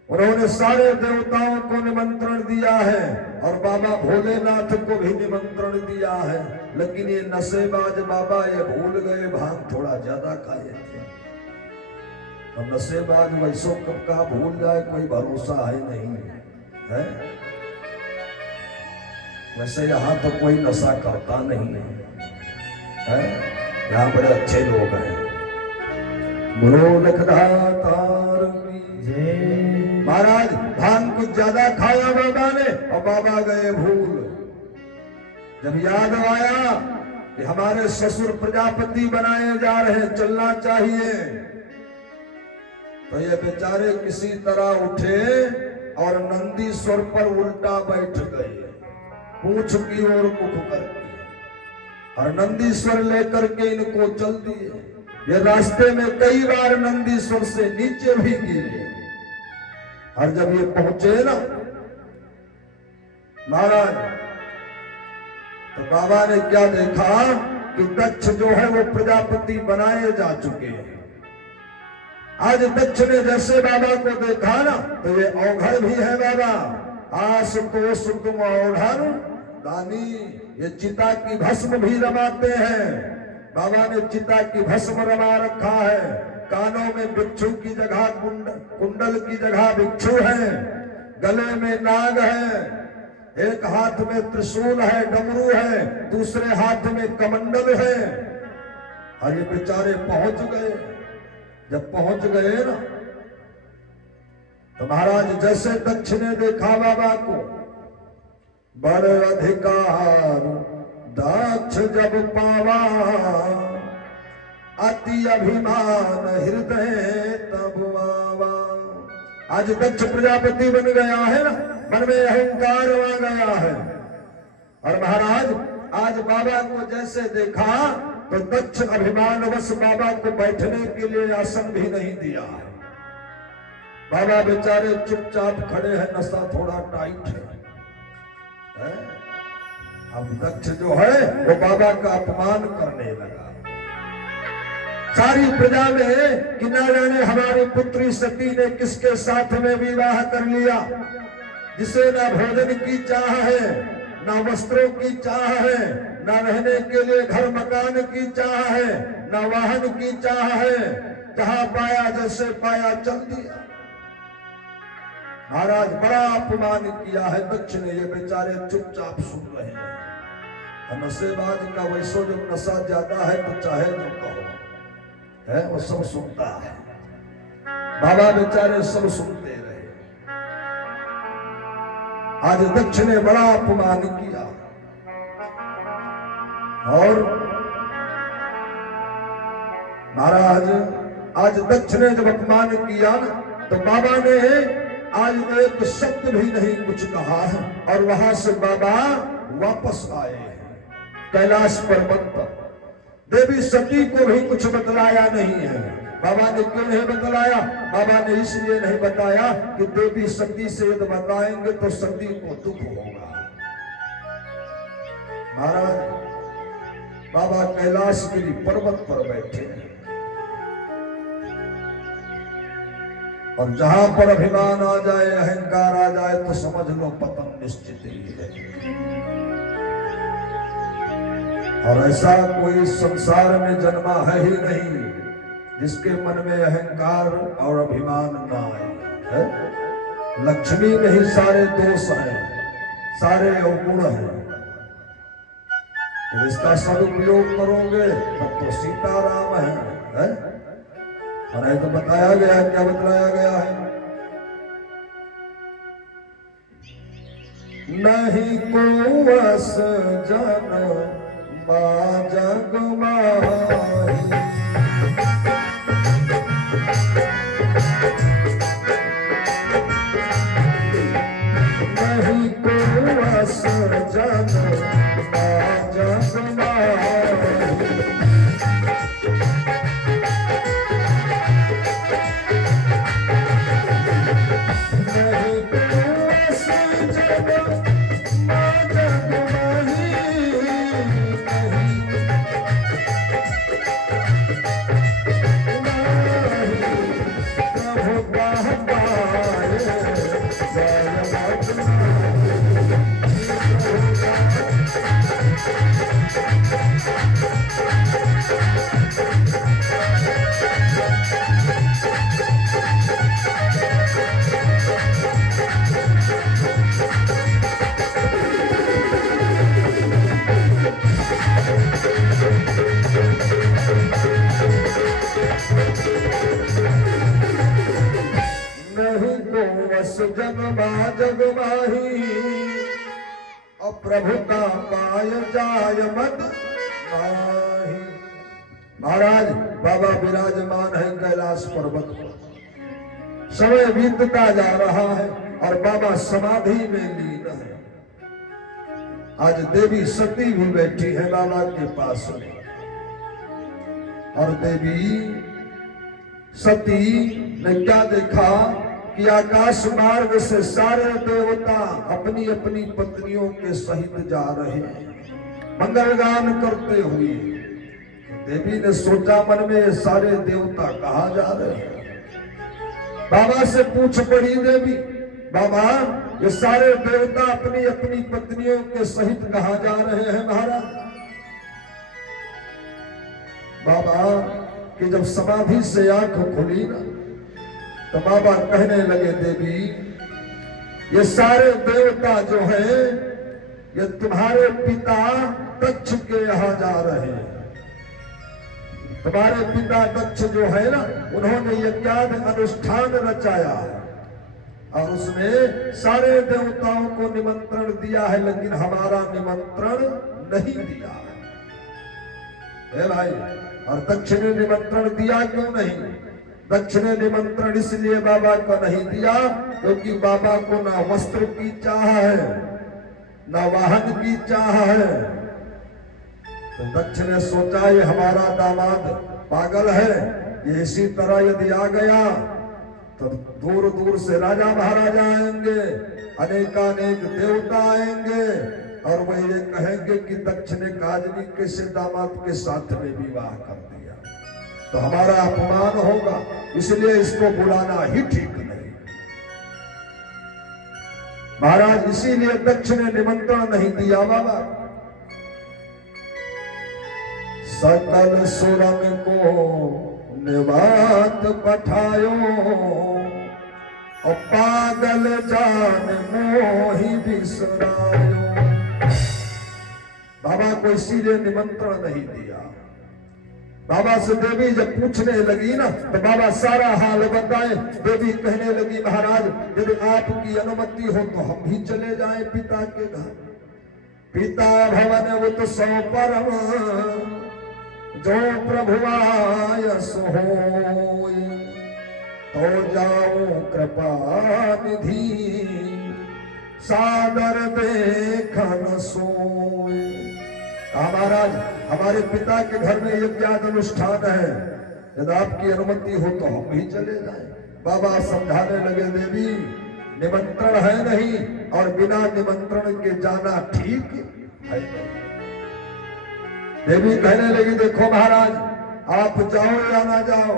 उन्होंने सारे देवताओं को निमंत्रण दिया है और बाबा भोलेनाथ को भी निमंत्रण दिया है, लेकिन ये नशेबाज बाबा ये भूल गए, भांग थोड़ा ज्यादा खाए थे। और नशेबाज वैसो कब का भूल जाए, कोई भरोसा है नहीं है। वैसे यहाँ तो कोई नशा करता नहीं है, यहाँ बड़े अच्छे लोग हैं। बोलो लखदातार की जय। महाराज भांग कुछ ज्यादा खाया बाबा ने और बाबा गए भूल। जब याद आया कि हमारे ससुर प्रजापति बनाए जा रहे हैं, चलना चाहिए, तो ये बेचारे किसी तरह उठे और नंदीश्वर पर उल्टा बैठ गए, पूंछ की ओर मुख करके, और नंदीश्वर लेकर के इनको चल दिए। ये रास्ते में कई बार नंदीश्वर से नीचे भी गिरे, और जब ये पहुंचे ना महाराज, तो बाबा ने क्या देखा कि दक्ष जो है वो प्रजापति बनाए जा चुके हैं। आज दक्ष ने जैसे बाबा को देखा ना, तो ये औघड़ भी है बाबा, आशुतोष तुम औढ़न दानी। ये चिता की भस्म भी रमाते हैं। बाबा ने चिता की भस्म रमा रखा है। कानों में बिच्छू की जगह कुंडल की जगह बिच्छू है, गले में नाग है, एक हाथ में त्रिशूल है, डमरू है, दूसरे हाथ में कमंडल है। और ये बेचारे पहुंच गए। जब पहुंच गए ना तो महाराज जैसे दक्ष ने देखा बाबा को, बड़ अधिकार दक्ष जब पावा, अति अभिमान हृदय तब आवा। आज दक्ष प्रजापति बन गया है ना, मन में अहंकार आ गया है। और महाराज आज बाबा को जैसे देखा तो दक्ष अभिमानवश बाबा को बैठने के लिए आसन भी नहीं दिया। बाबा बेचारे चुपचाप खड़े हैं, नशा थोड़ा टाइट है। अब दक्ष जो है वो बाबा का अपमान करने लगा। सारी प्रजा में कि न जाने हमारी पुत्री सती ने किसके साथ में विवाह कर लिया, जिसे न भोजन की चाह है, न वस्त्रों की चाह है, न रहने के लिए घर मकान की चाह है, न वाहन की चाह है। जहां पाया जैसे पाया चल दिया। महाराज बड़ा अपमान किया है दक्ष ने। ये बेचारे चुपचाप सुन रहे हैं। नशेबाज का वैसो जो नशा ज्यादा है तो चाहे जो कहो है वो सब सुनता है। बाबा बेचारे सब सुनते रहे। आज दक्ष ने बड़ा अपमान किया। और महाराज आज दक्ष ने जब अपमान किया तो बाबा ने आज एक शब्द भी नहीं कुछ कहा है। और वहां से बाबा वापस आए कैलाश पर्वत पर। देवी सती को भी कुछ बतलाया नहीं है। बाबा ने क्यों नहीं बतलाया? बाबा ने इसलिए नहीं बताया कि देवी सती से यदि बताएंगे तो सती को दुख होगा। महाराज बाबा कैलाशगिरी पर्वत पर बैठे हैं और जहां पर अभिमान आ जाए, अहंकार आ जाए तो समझ लो पतन निश्चित ही है। और ऐसा कोई संसार में जन्मा है ही नहीं जिसके मन में अहंकार और अभिमान ना आए है? लक्ष्मी में ही सारे दोष हैं, सारे अवगुण हैं। इसका सदुपयोग करोगे तब तो सीताराम है? और तो बताया गया, क्या बतलाया गया है? नहीं को अस जन जग माही, नहीं को अस जन जग माही। जग माही और प्रभु का पाय जाय मत माही। महाराज बाबा विराजमान है कैलाश पर्वत पर। समय बीतता जा रहा है और बाबा समाधि में लीन है। आज देवी सती भी बैठी है बाबा के पास में। और देवी सती ने क्या देखा कि आकाश मार्ग से सारे देवता अपनी अपनी पत्नियों के सहित जा रहे हैं मंगलगान करते हुए। देवी ने सोचा मन में, ये सारे देवता कहाँ जा रहे हैं? बाबा से पूछ पड़ी देवी, बाबा ये सारे देवता अपनी अपनी पत्नियों के सहित कहा जा रहे हैं महाराज। बाबा कि जब समाधि से आंख खुली ना तो बाबा कहने लगे देवी ये सारे देवता जो हैं ये तुम्हारे पिता दक्ष के यहाँ जा रहे हैं। तुम्हारे पिता दक्ष जो है ना उन्होंने यज्ञादि अनुष्ठान रचाया है और उसमें सारे देवताओं को निमंत्रण दिया है, लेकिन हमारा निमंत्रण नहीं दिया है भाई। और दक्ष ने निमंत्रण दिया क्यों नहीं? दक्ष ने निमंत्रण इसलिए बाबा को नहीं दिया क्योंकि बाबा को ना वस्त्र की चाह है ना वाहन की चाह है। तो दक्ष ने सोचा ये हमारा दामाद पागल है, ये इसी तरह यदि आ गया तो दूर दूर से राजा महाराजा आएंगे, अनेकानेक देवता आएंगे और वह ये कहेंगे कि दक्ष ने काजनी के से दामाद के साथ में विवाह कर दिया, तो हमारा अपमान होगा, इसलिए इसको बुलाना ही ठीक नहीं। महाराज इसीलिए दक्ष ने निमंत्रण नहीं दिया बाबा। सकल सुरन को निवात पठायो और पागल जान मोहि बिसरायो। बाबा को इसीलिए निमंत्रण नहीं दिया। बाबा से देवी जब पूछने लगी ना तो बाबा सारा हाल बताए। देवी कहने लगी महाराज यदि आपकी अनुमति हो तो हम भी चले जाएं पिता के घर। पिता भवन उत सौ परम जो प्रभुआय सोय तो जाऊं कृपा निधि सादर देखन सोय। महाराज हमारे पिता के घर में यज्ञादि अनुष्ठान है, यदि आपकी अनुमति हो तो हम भी चले जाएं। बाबा समझाने लगे देवी निमंत्रण है नहीं और बिना निमंत्रण के जाना ठीक है। देवी कहने लगी देखो महाराज आप जाओ या ना जाओ,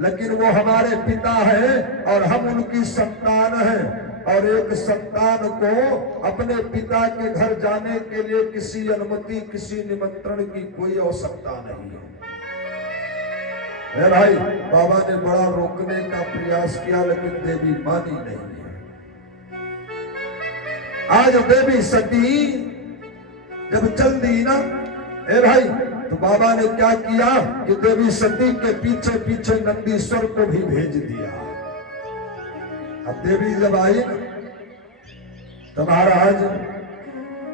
लेकिन वो हमारे पिता है और हम उनकी संतान हैं और एक संतान को अपने पिता के घर जाने के लिए किसी अनुमति किसी निमंत्रण की कोई आवश्यकता नहीं है भाई। बाबा ने बड़ा रोकने का प्रयास किया लेकिन देवी मानी नहीं है। आज देवी सती जब चल दी ना भाई तो बाबा ने क्या किया कि देवी सती के पीछे पीछे नंदीश्वर को भी भेज दिया। अब देवी जब आई तो महाराज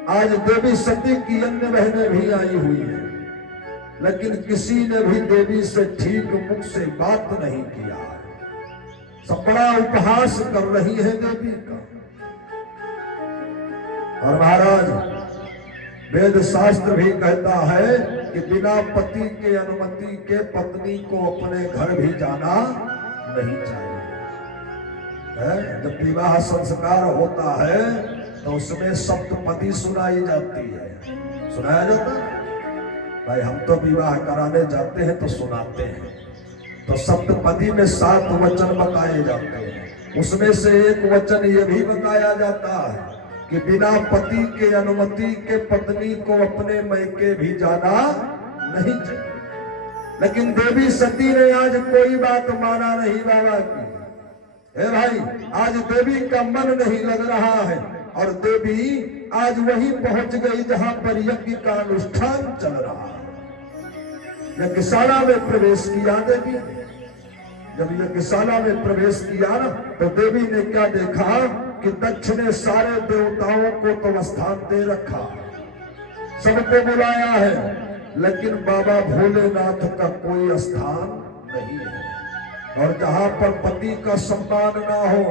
आज देवी सती की अन्य बहनें भी आई हुई है, लेकिन किसी ने भी देवी से ठीक मुख से बात नहीं किया। सब बड़ा उपहास कर रही है देवी का। और महाराज वेद शास्त्र भी कहता है कि बिना पति के अनुमति के पत्नी को अपने घर भी जाना नहीं चाहिए। जब विवाह संस्कार होता है तो उसमें सप्तपदी सुनाई जाती है। सुनाया जाता है भाई, हम तो विवाह कराने जाते हैं तो सुनाते हैं। तो सप्तपदी में 7 वचन बताए जाते हैं, उसमें से एक वचन ये भी बताया जाता है कि बिना पति के अनुमति के पत्नी को अपने मैके भी जाना नहीं चाहिए। लेकिन देवी सती ने आज कोई बात माना नहीं बाबा की। भाई आज देवी का मन नहीं लग रहा है और देवी आज वहीं पहुंच गई जहां पर यज्ञ का अनुष्ठान चल रहा है। यज्ञशाला में प्रवेश किया देवी। जब यज्ञशाला में प्रवेश किया ना तो देवी ने क्या देखा कि दक्ष ने सारे देवताओं को तो स्थान दे रखा, सबको बुलाया है, लेकिन बाबा भोलेनाथ का कोई स्थान नहीं है। और जहां पर पति का सम्मान ना हो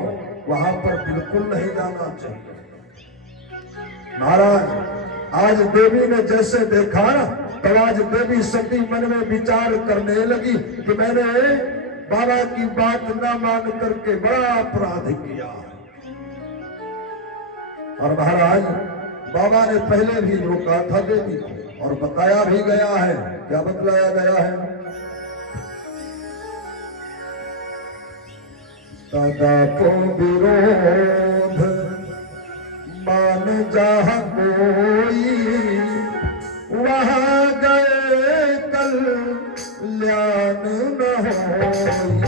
वहां पर बिल्कुल नहीं जाना चाहिए। महाराज आज देवी ने जैसे देखा ना तो आज देवी सती मन में विचार करने लगी कि मैंने बाबा की बात ना मान करके बड़ा अपराध किया। और महाराज बाबा ने पहले भी रोका था देवी को और बताया भी गया है। क्या बतलाया गया है? तदा को विरोध जहाँ कोई वहाँ गए कल्याण न होई।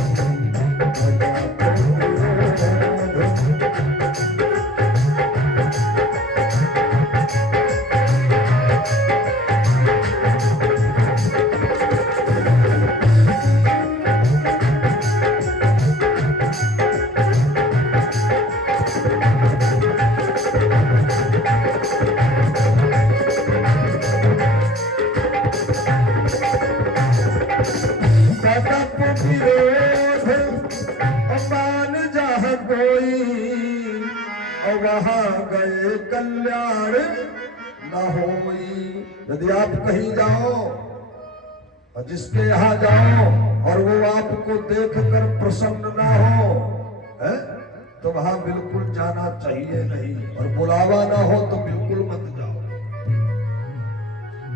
वहाँ गए कल्याण न होई। यदि आप कहीं जाओ और जिसके यहाँ जाओ और वो आपको देखकर प्रसन्न ना हो है, तो वहां बिल्कुल जाना चाहिए नहीं, और बुलावा ना हो तो बिल्कुल मत जाओ।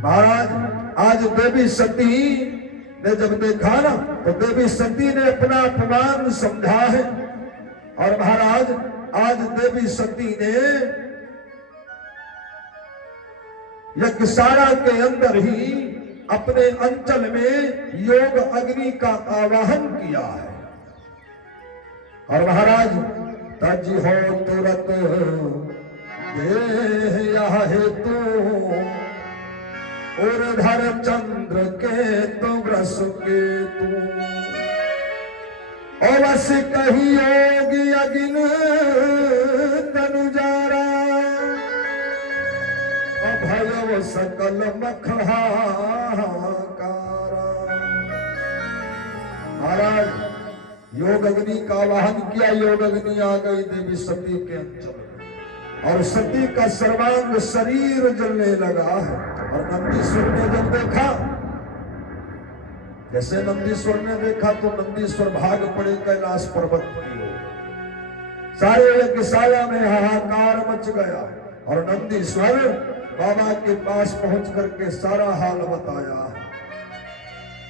महाराज आज देवी सती ने जब देखा ना, तो देवी सती ने अपना अपमान समझा है। और महाराज आज देवी सती ने यज्ञशाला के अंदर ही अपने अंचल में योग अग्नि का आवाहन किया है। और महाराज तज हो तुरत देह यह हेतु और धर चंद्र के तो व्रस के तू अवश्य कही योगी अगिन तनुजारा अभयव सकल मखहाकारा। महाराज योग अग्नि का आवाहन किया, योग अग्नि आ गई देवी सती के अंचल में, और सती का सर्वांग शरीर जलने लगा है। और नंदीश्वर ने जब देखा, जैसे नंदीश्वर ने देखा तो नंदीश्वर भाग पड़े कैलाश पर्वत की ओर। सारे यज्ञशाला में हाहाकार मच गया, और नंदीश्वर बाबा के पास पहुंच करके सारा हाल बताया।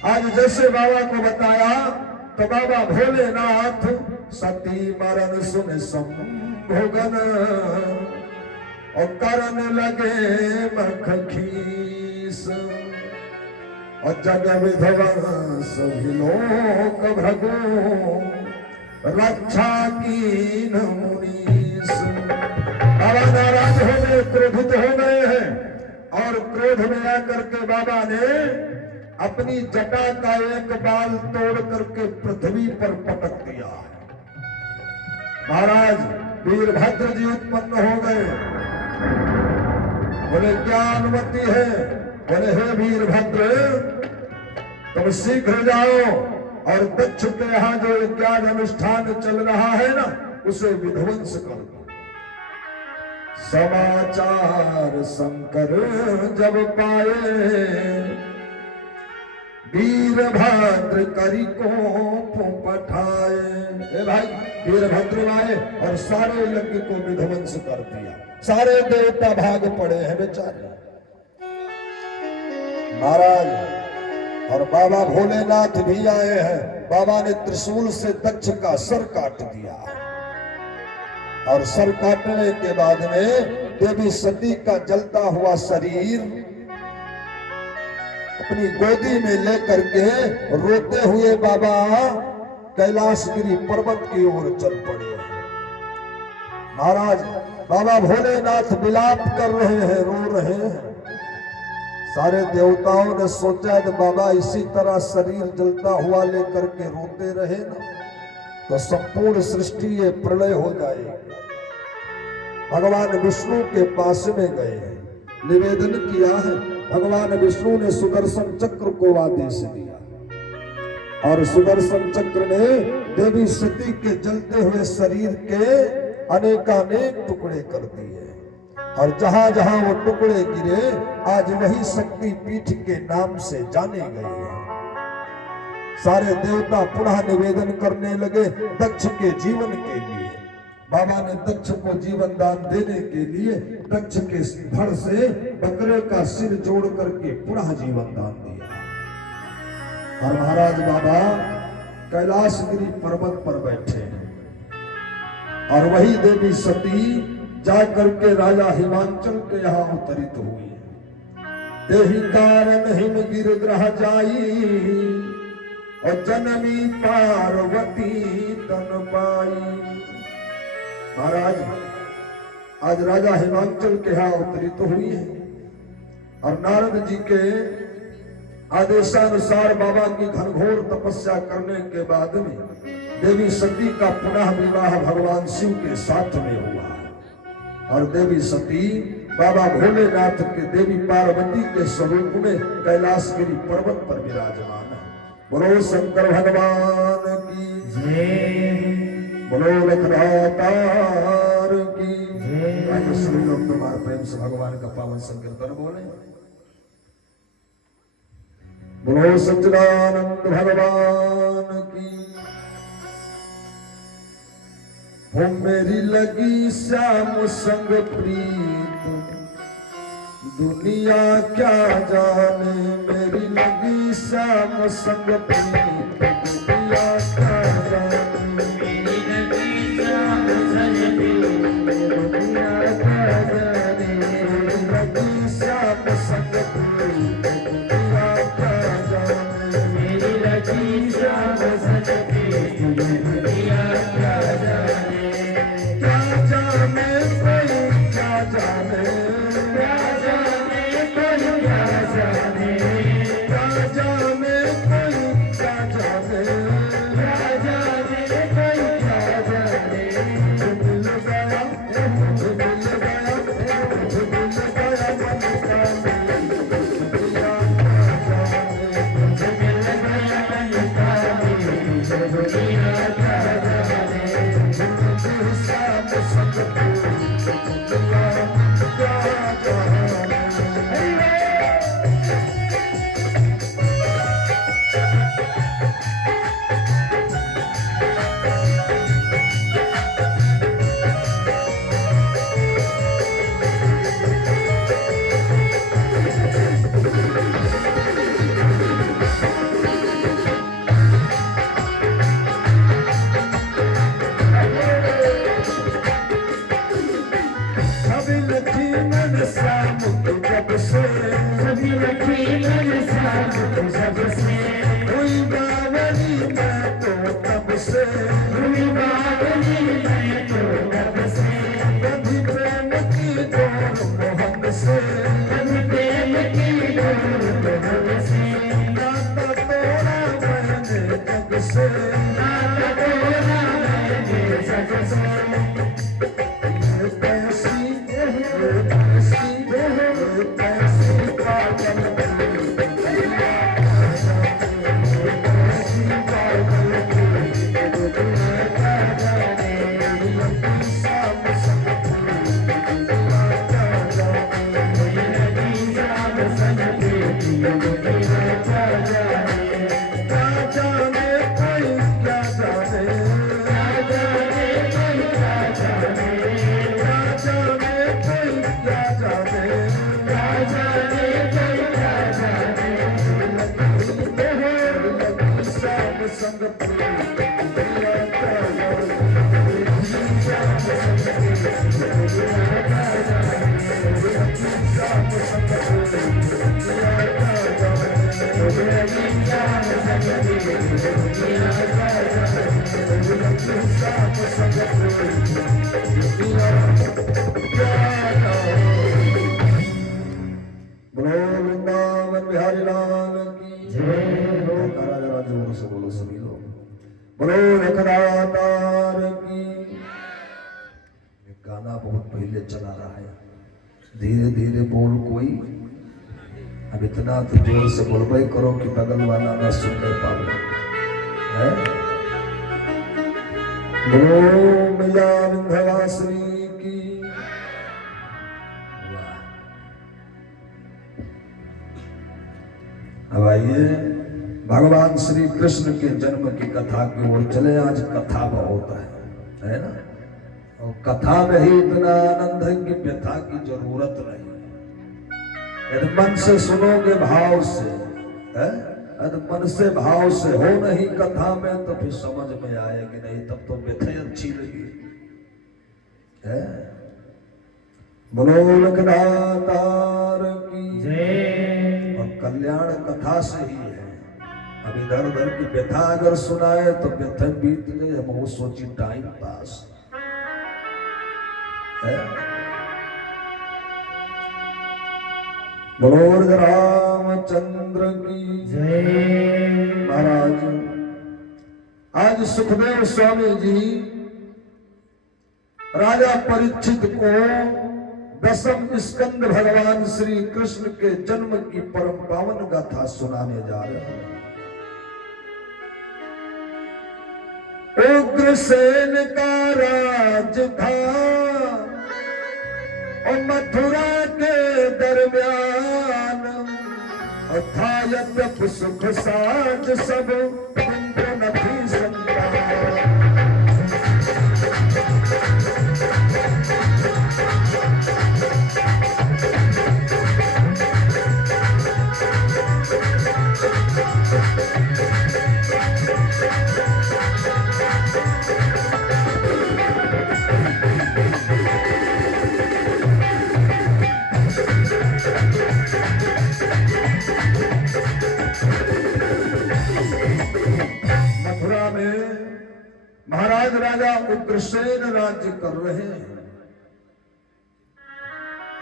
आज जैसे बाबा को बताया तो बाबा भोलेनाथ सती मरण सुन संभोगन और करने लगे मख खीस। और जग विधवा सभी लोक भगो रक्षा की मुनीस। बाबा नाराज हो गए, क्रोधित हो गए हैं, और क्रोध में आकर के बाबा ने अपनी जटा का एक बाल तोड़ करके पृथ्वी पर पटक दिया। महाराज वीरभद्र जी उत्पन्न हो गए। बोले क्या अनुमति है? बोले हे वीरभद्र तुम शीघ्र जाओ और दक्ष के यहाँ जो यज्ञ अनुष्ठान चल रहा है ना, उसे विध्वंस कर दो। समाचार शंकर जब पाए वीरभद्र करी को पठाए। ए भाई वीरभद्र आए और सारे यज्ञ को विध्वंस कर दिया। सारे देवता भाग पड़े हैं बेचारे। महाराज और बाबा भोलेनाथ भी आए हैं। बाबा ने त्रिशूल से दक्ष का सर काट दिया, और सर काटने के बाद में देवी सती का जलता हुआ शरीर अपनी गोदी में लेकर के रोते हुए बाबा कैलाशगिरी पर्वत की ओर चल पड़े। महाराज बाबा भोलेनाथ विलाप कर रहे हैं, रो रहे हैं। सारे देवताओं ने सोचा कि बाबा इसी तरह शरीर जलता हुआ लेकर के रोते रहे ना, तो संपूर्ण सृष्टि ये प्रलय हो जाएगी। भगवान विष्णु के पास में गए, निवेदन किया है। भगवान विष्णु ने सुदर्शन चक्र को आदेश दिया, और सुदर्शन चक्र ने देवी सती के जलते हुए शरीर के अनेकानेक टुकड़े कर दिए। और जहां जहां वो टुकड़े गिरे आज वही शक्ति पीठ के नाम से जाने गए हैं। सारे देवता पुनः निवेदन करने लगे दक्ष के जीवन के लिए। बाबा ने दक्ष को जीवन दान देने के लिए दक्ष के धड़ से बकरे का सिर जोड़ करके पुनः जीवन दान दिया। और महाराज बाबा कैलाशगिरी पर्वत पर बैठे हैं, और वही देवी सती जा करके राजा हिमांचल के यहाँ अवतरित हुए। तेहि कारण हिम गिर ग्रह जाई और जननी पार्वती तन पाई। महाराज आज राजा हिमांचल के यहाँ अवतरित हुई है और नारद जी के आदेशानुसार बाबा की घनघोर तपस्या करने के बाद में देवी सती का पुनः विवाह भगवान शिव के साथ में हुआ और देवी सती बाबा भोलेनाथ के देवी पार्वती के स्वरूप में कैलाशगिरी पर्वत पर विराजमान है। बोलो शंकर भगवान की जय, बोलो लखनऊतार की जय। आज सभी लोग तुम्हारे प्रेम से भगवान का पावन संकीर्तन बोले। बोलो सच्चिदानंद भगवान की। हो मेरी लगी श्याम संग प्रीत दुनिया क्या जाने, मेरी लगी श्याम संग प्रीत दुनिया क्या जाने, मेरी लगी श्याम संग प्रीत दुनिया क्या जाने, मेरी लगी श्याम संग प्रीत दुनिया क्या जाने, मेरी लगी श्याम संग प्रीत दुनिया क्या जाने। क्या जाने कोई क्या जाने, क्या जाने कोई क्या जाने, क्या जाने कोई क्या जाने, क्या जाने कोई क्या जाने। मिल गया मुझे मिल गया मुझे मिल गया मन का दुनिया क्या जाने, मुझे मिल गया मन का दिल, दुनिया क्या जाने। श्याम संग प्रीत दुनिया क्या जाने। सभी लक्ष्मण श्याम के जब से सभी लक्ष्मण श्याम के जब से, हुई बावली मैं तो तब से, हुई बावली मैं तो तब से, कभी प्रेम की डोर मोहन से, कभी प्रेम की डोर मोहन से, नाता तोड़ा मैंने जग से, नाता तोड़ा मैंने जग से। ये पैसी पागल संग बोलो वृंदावन बिहारी लाल की जय। जरा जोर से बोलो सभी लोग, बोलो लखनऊतार की। ये गाना बहुत पहले चला रहा है, धीरे धीरे बोल कोई। अब इतना तो जोर से बोलबे करो कि बगल वाला ना सुनने पाओ है। बोलो मैया विंध्यवासिनी की। अब आइए भगवान श्री कृष्ण के जन्म की कथा की ओर चले। आज कथा बहुत है ना, और कथा में ही इतना आनंद है कि व्यथा की जरूरत नहीं। यदि मन से सुनोगे भाव से, यदि मन से भाव से हो नहीं कथा में तो फिर समझ में आएगी नहीं, तब तो व्यथा अच्छी लगी है। बोलो लखदातार की जय। और कल्याण कथा से ही है। अब इधर उधर की व्यथा अगर सुनाए तो व्यथा बीत गए, हम वो सोची टाइम पास है। बोलो रामचंद्र की जय। महाराज आज सुखदेव स्वामी जी राजा परीक्षित को दसम स्कंद भगवान श्री कृष्ण के जन्म की परम पावन गाथा सुनाने जा रहे हैं। उग्रसेन का राज था और मथुरा के दरमियान, और था यद्यप सुख साज सब इंद्र न थी संतान। मथुरा में महाराज राजा उग्रसेन राज्य कर रहे हैं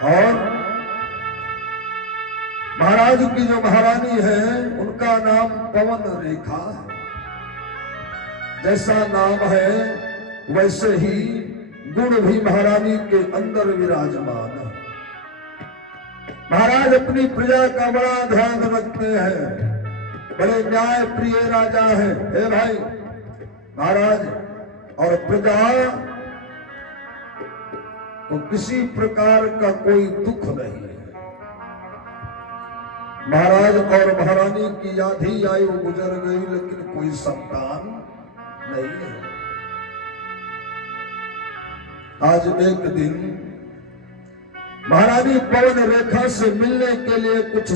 और महाराज की जो महारानी है उनका नाम पवन रेखा है। जैसा नाम है वैसे ही गुण भी महारानी के अंदर विराजमान है। महाराज अपनी प्रजा का बड़ा ध्यान रखते हैं, बड़े न्याय प्रिय राजा है। हे भाई महाराज और प्रजा को किसी प्रकार का कोई दुख नहीं है। महाराज और महारानी की आधी आयु गुजर गई लेकिन कोई संतान नहीं है। आज एक दिन महारानी पवन रेखा से मिलने के लिए कुछ